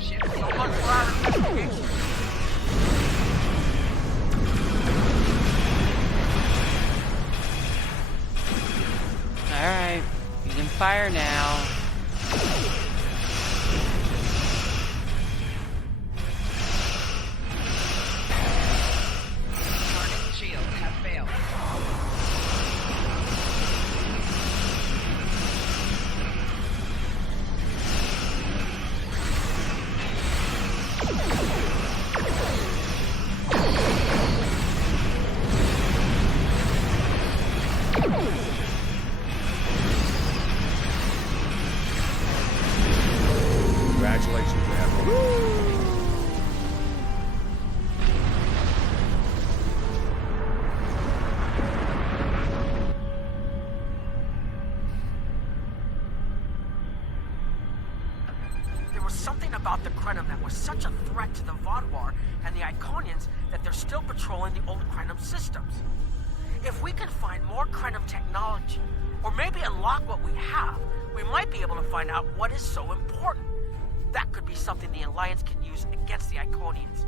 Shit, so much for our investigation. Alright, you can fire now. Target shields have failed. Congratulations, Admiral. There was something about the Krenim that was such a threat to the Vaadwaur and the Iconians that they're still patrolling the old Krenim systems. If we can find more Krenim technology, or maybe unlock what we have, we might be able to find out what is so important. That could be something the Alliance can use against the Iconians.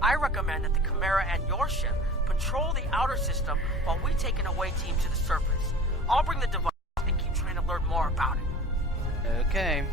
I recommend that the Chimera and your ship patrol the outer system while we take an away team to the surface. I'll bring the device and keep trying to learn more about it. Okay.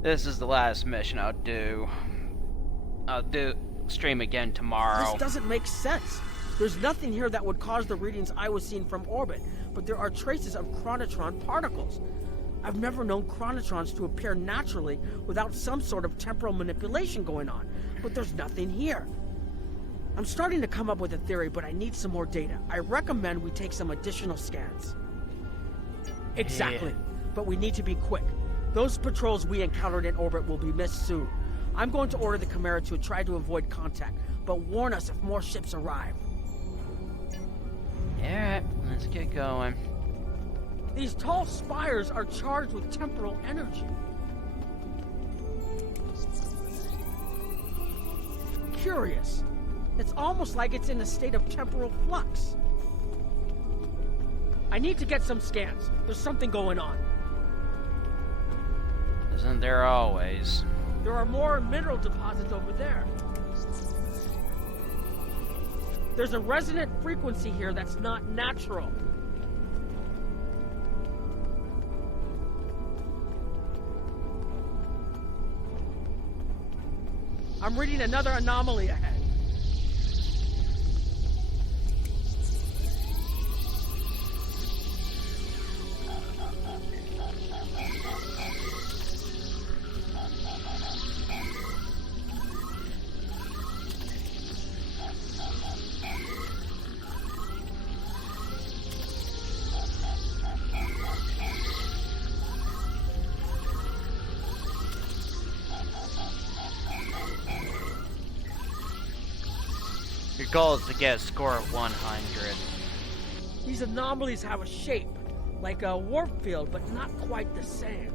This is the last mission I'll do. I'll stream again tomorrow. This doesn't make sense. There's nothing here that would cause the readings I was seeing from orbit, but there are traces of chronotron particles. I've never known chronotrons to appear naturally without some sort of temporal manipulation going on, but there's nothing here. I'm starting to come up with a theory, but I need some more data. I recommend we take some additional scans. Exactly, but we need to be quick. Those patrols we encountered in orbit will be missed soon. I'm going to order the Chimera to try to avoid contact, but warn us if more ships arrive. Alright, let's get going. These tall spires are charged with temporal energy. Curious. It's almost like it's in a state of temporal flux. I need to get some scans. There's something going on. Isn't there always? There are more mineral deposits over there. There's a resonant frequency here that's not natural. I'm reading another anomaly ahead. goal is to get a score of 100. These anomalies have a shape, like a warp field, but not quite the same.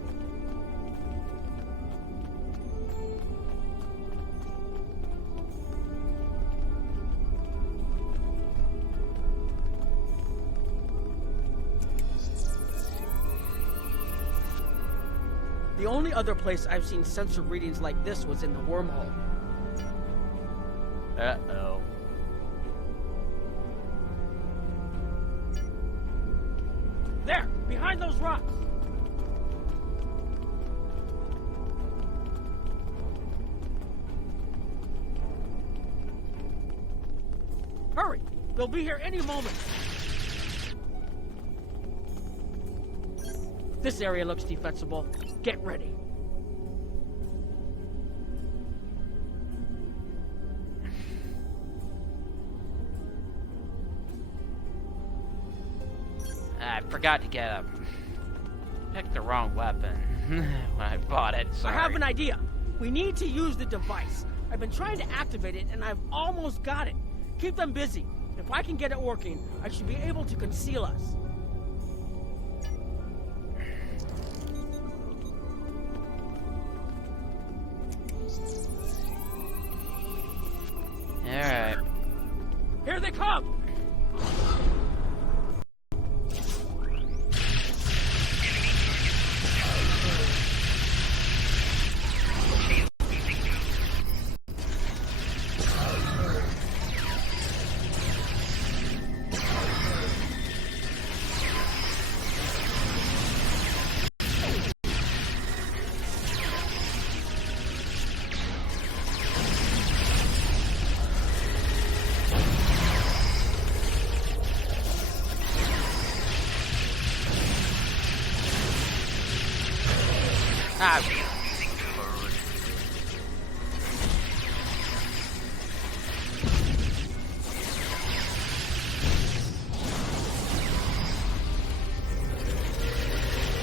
The only other place I've seen sensor readings like this was in the wormhole. Uh-oh. There! Behind those rocks! Hurry! They'll be here any moment! This area looks defensible. Get ready. I forgot to get a... Picked the wrong weapon when I bought it, sorry. I have an idea. We need to use the device. I've been trying to activate it, and I've almost got it. Keep them busy. If I can get it working, I should be able to conceal us. Alright. Here they come!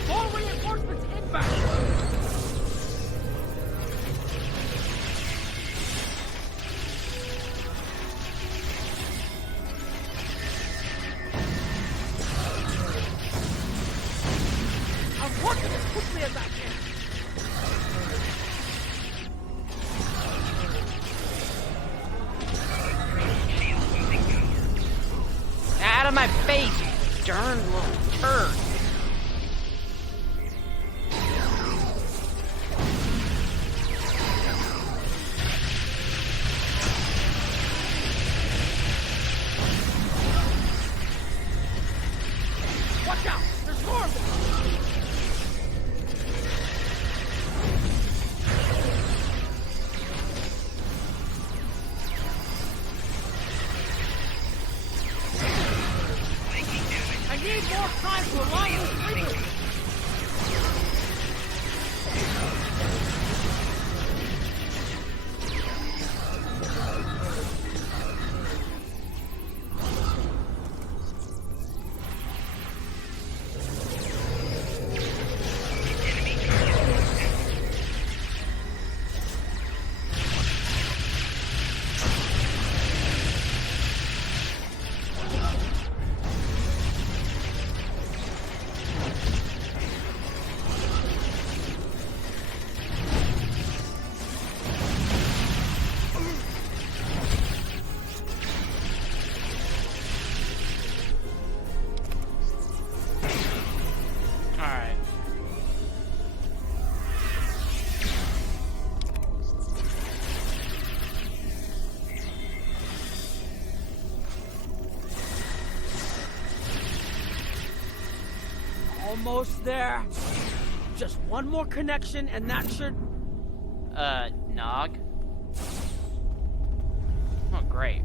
More reinforcements inbound! I'm working as quickly as I can. Out of my face, you darn little turd. Watch out! There's more of them! I need more time to align this frequency! Alright. Almost there. Just one more connection and that should... Nog? Oh, great.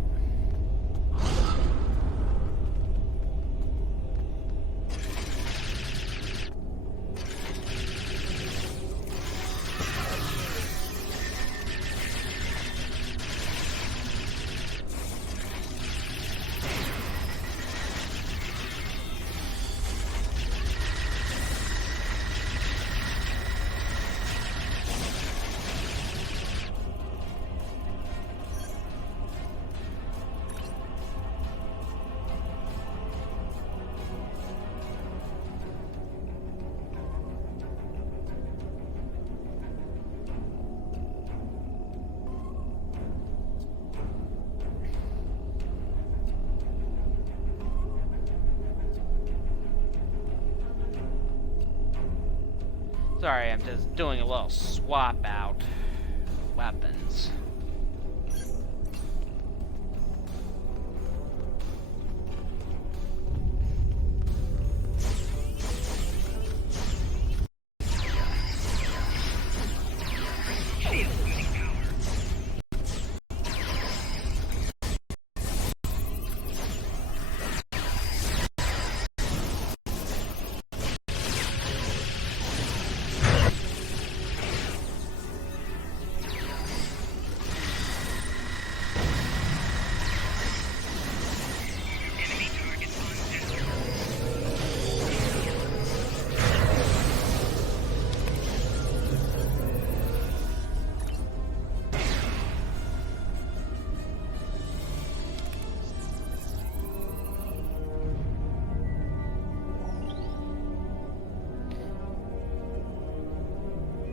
Sorry, I'm just doing a little swap out weapons.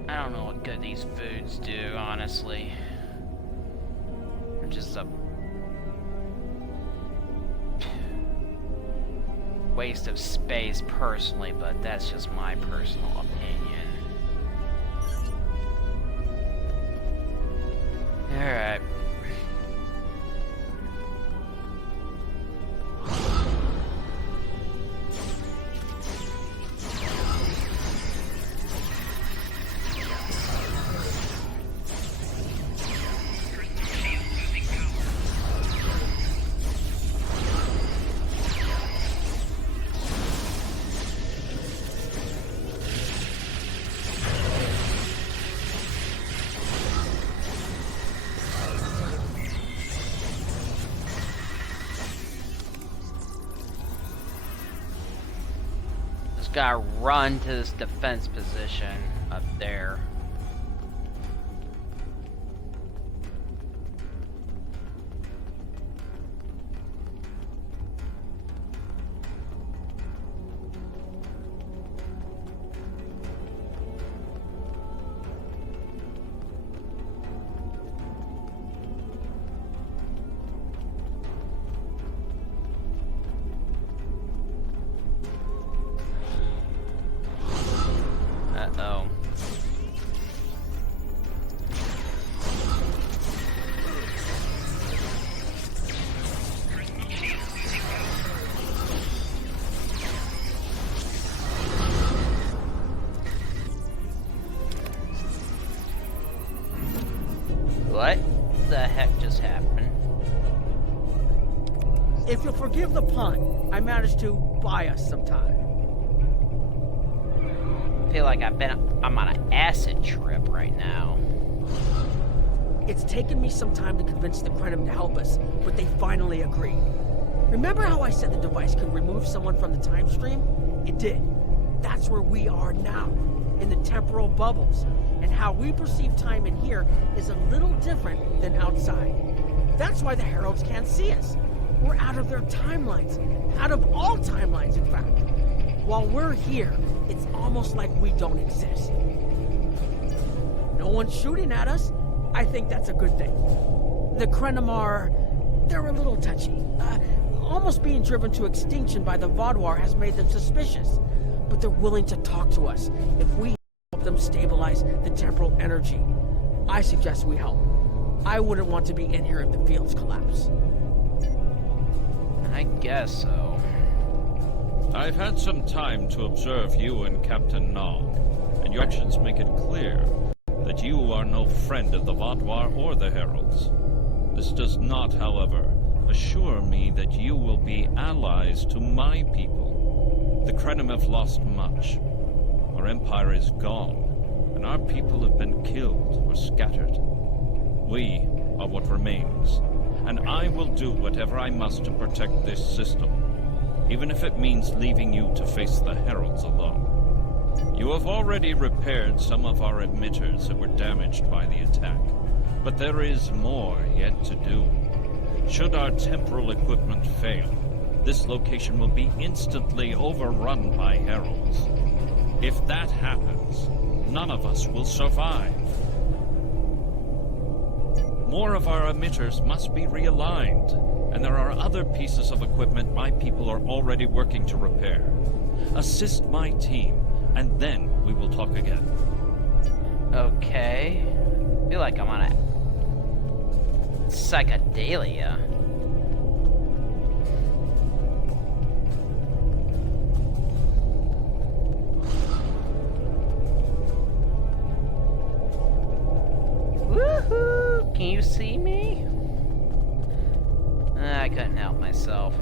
I don't know what good these foods do, honestly. They're just a waste of space personally, but that's just my personal opinion. Alright. Gotta run to this defense position up there. Uh-oh. What the heck just happened? If you'll forgive the pun, I managed to buy us some time. I feel like I'm on an acid trip right now. It's taken me some time to convince the Krenim to help us, but they finally agreed. Remember how I said the device could remove someone from the time stream? It did. That's where we are now, in the temporal bubbles. And how we perceive time in here is a little different than outside. That's why the Heralds can't see us. We're out of their timelines. Out of all timelines, in fact. While we're here, it's almost like we don't exist. No one's shooting at us. I think that's a good thing. The Krenim they're a little touchy. Almost being driven to extinction by the Vaadwaur has made them suspicious. But they're willing to talk to us if we help them stabilize the temporal energy. I suggest we help. I wouldn't want to be in here if the fields collapse. I guess so. I've had some time to observe you and Captain Nog, and your actions make it clear that you are no friend of the Vaadwaur or the Heralds. This does not, however, assure me that you will be allies to my people. The Krenim have lost much. Our empire is gone, and our people have been killed or scattered. We are what remains, and I will do whatever I must to protect this system, even if it means leaving you to face the Heralds alone. You have already repaired some of our emitters that were damaged by the attack, but there is more yet to do. Should our temporal equipment fail, this location will be instantly overrun by Heralds. If that happens, none of us will survive. More of our emitters must be realigned, and there are other pieces of equipment my people are already working to repair. Assist my team, and then we will talk again. Okay. I feel like I'm on a psychedelia. Woohoo! Can you see me? I couldn't help myself.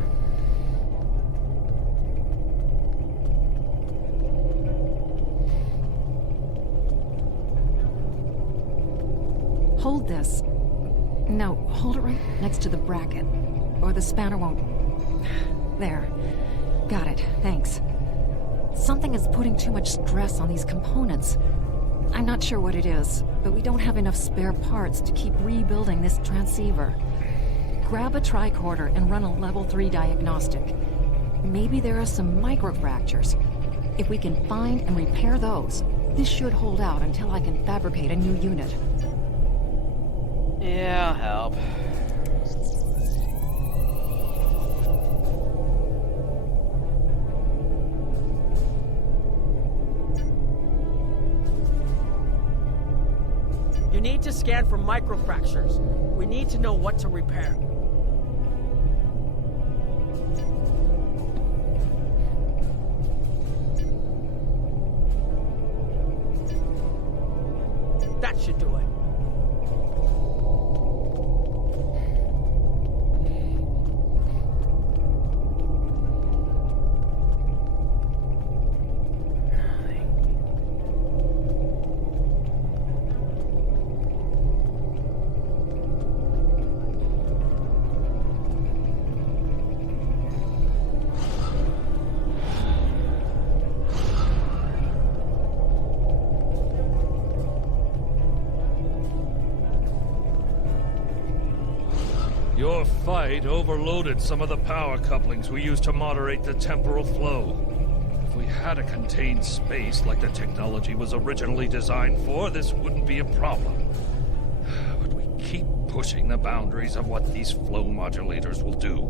Hold this. No, hold it right next to the bracket, or the spanner won't... There. Got it, thanks. Something is putting too much stress on these components. I'm not sure what it is, but we don't have enough spare parts to keep rebuilding this transceiver. Grab a tricorder and run a level 3 diagnostic. Maybe there are some microfractures. If we can find and repair those, this should hold out until I can fabricate a new unit. Yeah, I'll help. You need to scan for microfractures. We need to know what to repair. That should do it. Your fight overloaded some of the power couplings we used to moderate the temporal flow. If we had a contained space like the technology was originally designed for, this wouldn't be a problem. But we keep pushing the boundaries of what these flow modulators will do.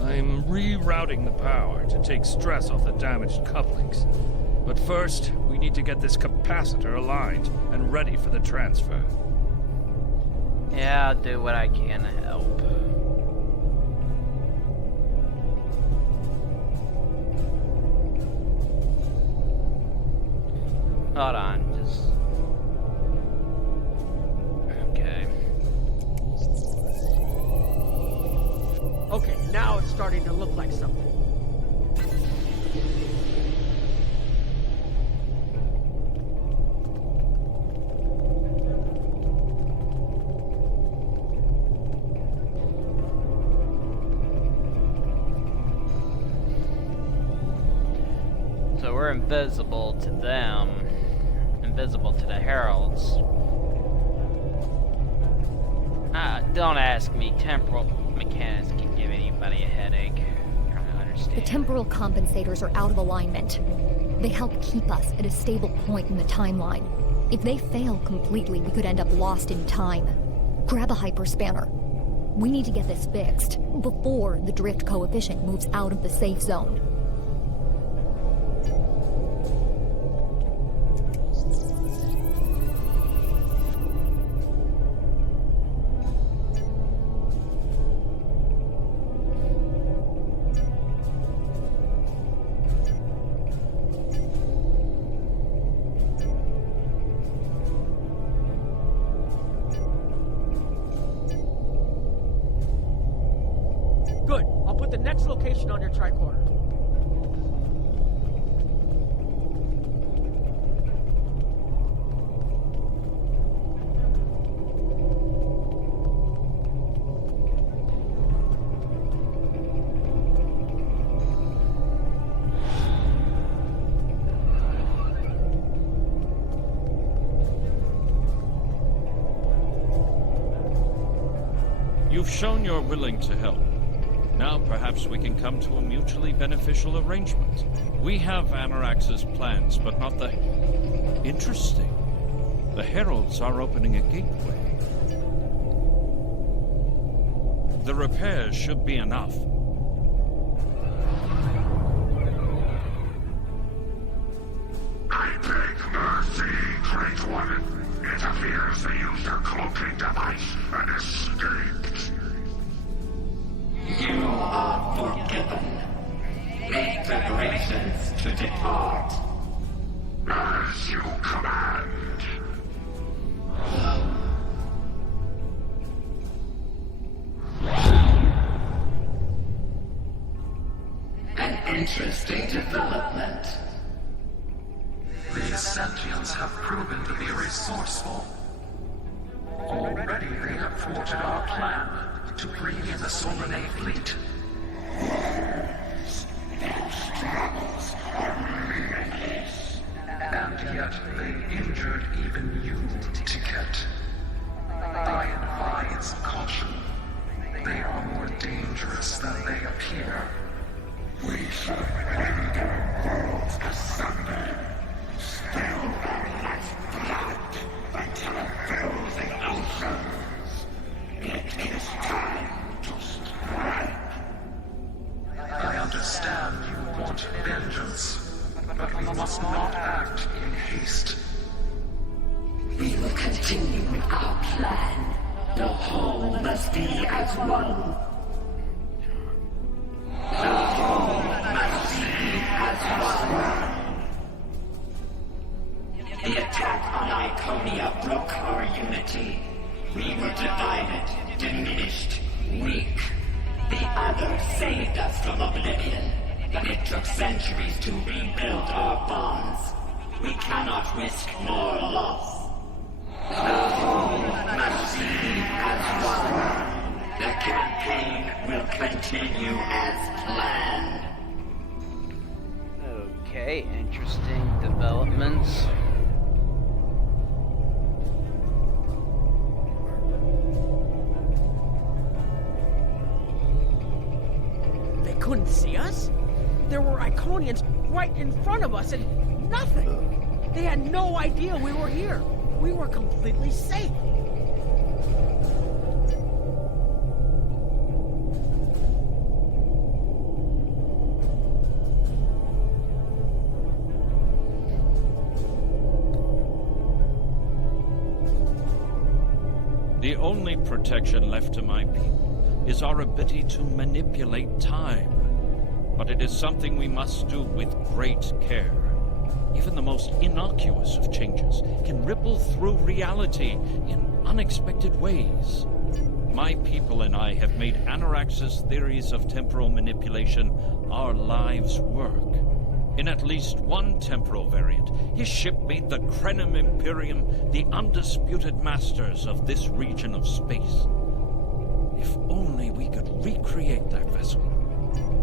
I'm rerouting the power to take stress off the damaged couplings. But first, we need to get this capacitor aligned and ready for the transfer. Yeah, I'll do what I can to help. Hold on, just... Okay. Okay, now it's starting to look like something. So we're invisible to them, invisible to the heralds. Don't ask me. Temporal mechanics can give anybody a headache. I'm trying to understand. The temporal compensators are out of alignment. They help keep us at a stable point in the timeline. If they fail completely, we could end up lost in time. Grab a hyperspanner. We need to get this fixed before the drift coefficient moves out of the safe zone. Good. I'll put the next location on your tricorder. You've shown you're willing to help. Now perhaps we can come to a mutually beneficial arrangement. We have Anorax's plans, but not the... Interesting. The heralds are opening a gateway. The repairs should be enough. I beg Great One. It appears they used their cloaking device and escaped. You are forgiven. Make preparations to depart. As you command. An interesting development. These sentients have proven to be resourceful. Already they have thwarted our plan to bring in the Solanae fleet. Their struggles are limitless. And yet they injured even you, Ticket. I advise caution. They are more dangerous than they appear. We shall render worlds asunder. Spill their lifeblood until it fills the oceans. It is time to strike. I understand you want vengeance, but we must not act in haste. We will continue with our plan. The whole must be as one. The whole must be as one. The attack on Iconia broke our unity. We were divided, diminished, weak. The other saved us from oblivion, but it took centuries to rebuild our bonds. We cannot risk more loss. The whole must be as one. The campaign will continue as planned. Okay, interesting developments. They couldn't see us? There were Iconians right in front of us and nothing. They had no idea we were here. We were completely safe. The only protection left to my people is our ability to manipulate time. But it is something we must do with great care. Even the most innocuous of changes can ripple through reality in unexpected ways. My people and I have made Anorax's theories of temporal manipulation our lives' work. In at least one temporal variant, his ship made the Krenim Imperium the undisputed masters of this region of space. If only we could recreate that vessel.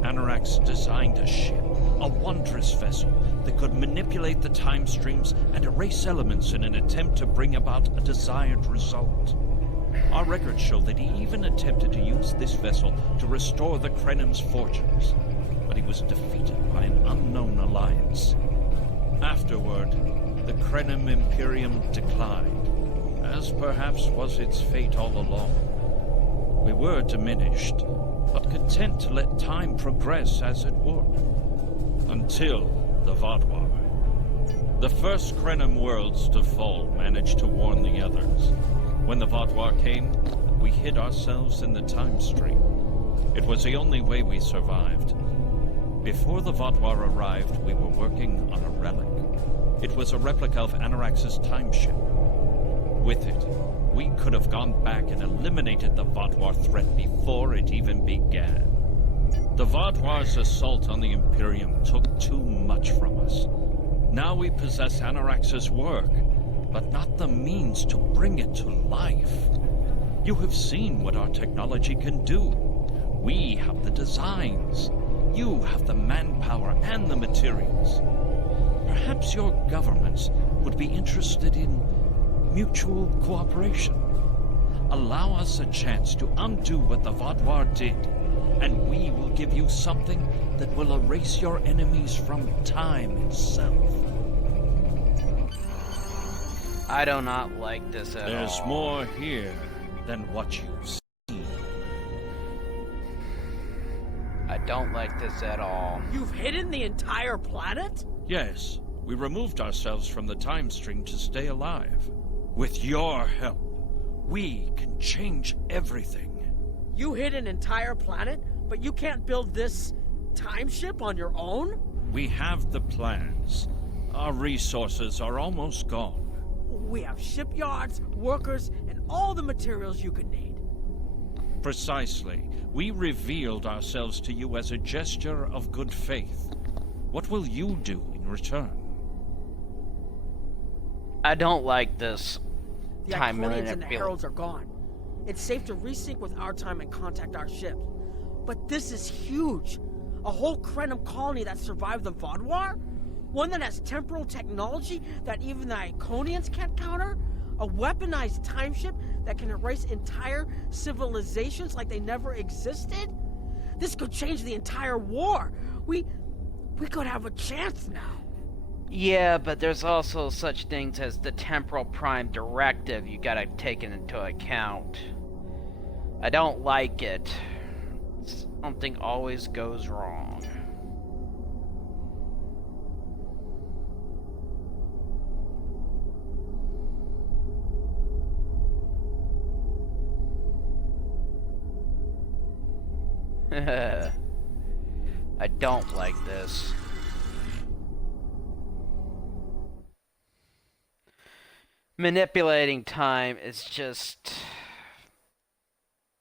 Anorax designed a ship, a wondrous vessel that could manipulate the time streams and erase elements in an attempt to bring about a desired result. Our records show that he even attempted to use this vessel to restore the Krenim's fortunes, but he was defeated by an unknown alliance. Afterward, the Krenim Imperium declined, as perhaps was its fate all along. We were diminished, but content to let time progress as it would. Until the Vaadwaur. The first Krenim worlds to fall managed to warn the others. When the Vaadwaur came, we hid ourselves in the time stream. It was the only way we survived. Before the Vaadwaur arrived, we were working on a relic. It was a replica of Anorax's time ship. With it, we could have gone back and eliminated the Vaadwaur threat before it even began. The Vaadwaur's assault on the Imperium took too much from us. Now we possess Anorax's work, but not the means to bring it to life. You have seen what our technology can do. We have the designs. You have the manpower and the materials. Perhaps your governments would be interested in mutual cooperation. Allow us a chance to undo what the Vaadwaur did, and we will give you something that will erase your enemies from time itself. I do not like this at all. There's more here than what you see. I don't like this at all. You've hidden the entire planet? Yes, We removed ourselves from the time stream to stay alive. With your help, we can change everything. You hit an entire planet, but you can't build this time ship on your own? We have the plans. Our resources are almost gone. We have shipyards, workers, and all the materials you could need. Precisely. We revealed ourselves to you as a gesture of good faith. What will you do in return? I don't like this The time Iconians and the feeling. Heralds are gone. It's safe to resync with our time and contact our ships. But this is huge. A whole Krenim colony that survived the VOD War? One that has temporal technology that even the Iconians can't counter? A weaponized time ship that can erase entire civilizations like they never existed? This could change the entire war. We could have a chance now. Yeah, but there's also such things as the Temporal Prime Directive you gotta take into account. I don't like it. Something always goes wrong. I don't like this. Manipulating time is just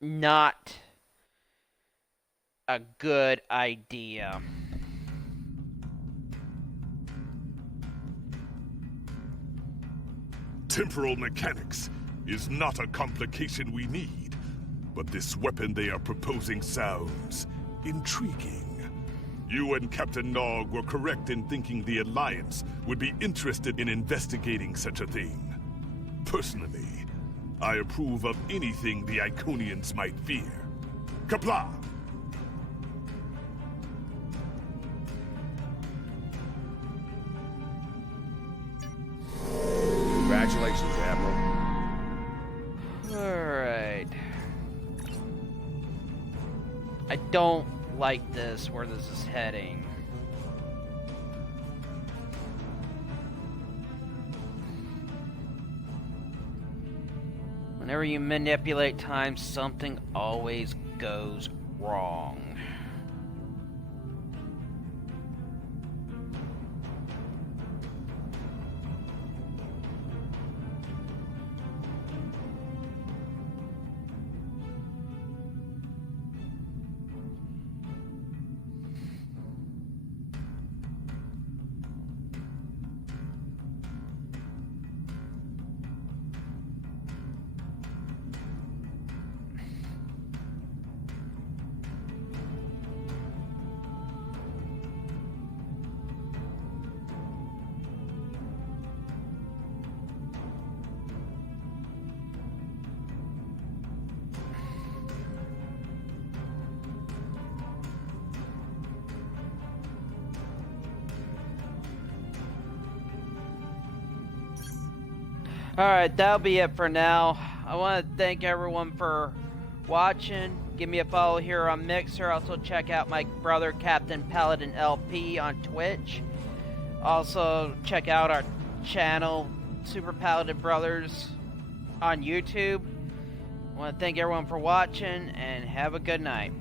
not a good idea. Temporal mechanics is not a complication we need, but this weapon they are proposing sounds intriguing. You and Captain Nog were correct in thinking the Alliance would be interested in investigating such a thing. Personally, I approve of anything the Iconians might fear. Kapla! Congratulations, Admiral. Alright. I don't like this, where this is heading. Whenever you manipulate time, something always goes wrong. Alright, that'll be it for now. I want to thank everyone for watching. Give me a follow here on Mixer. Also check out my brother Captain Paladin LP on Twitch. Also check out our channel Super Paladin Brothers on YouTube. I want to thank everyone for watching and have a good night.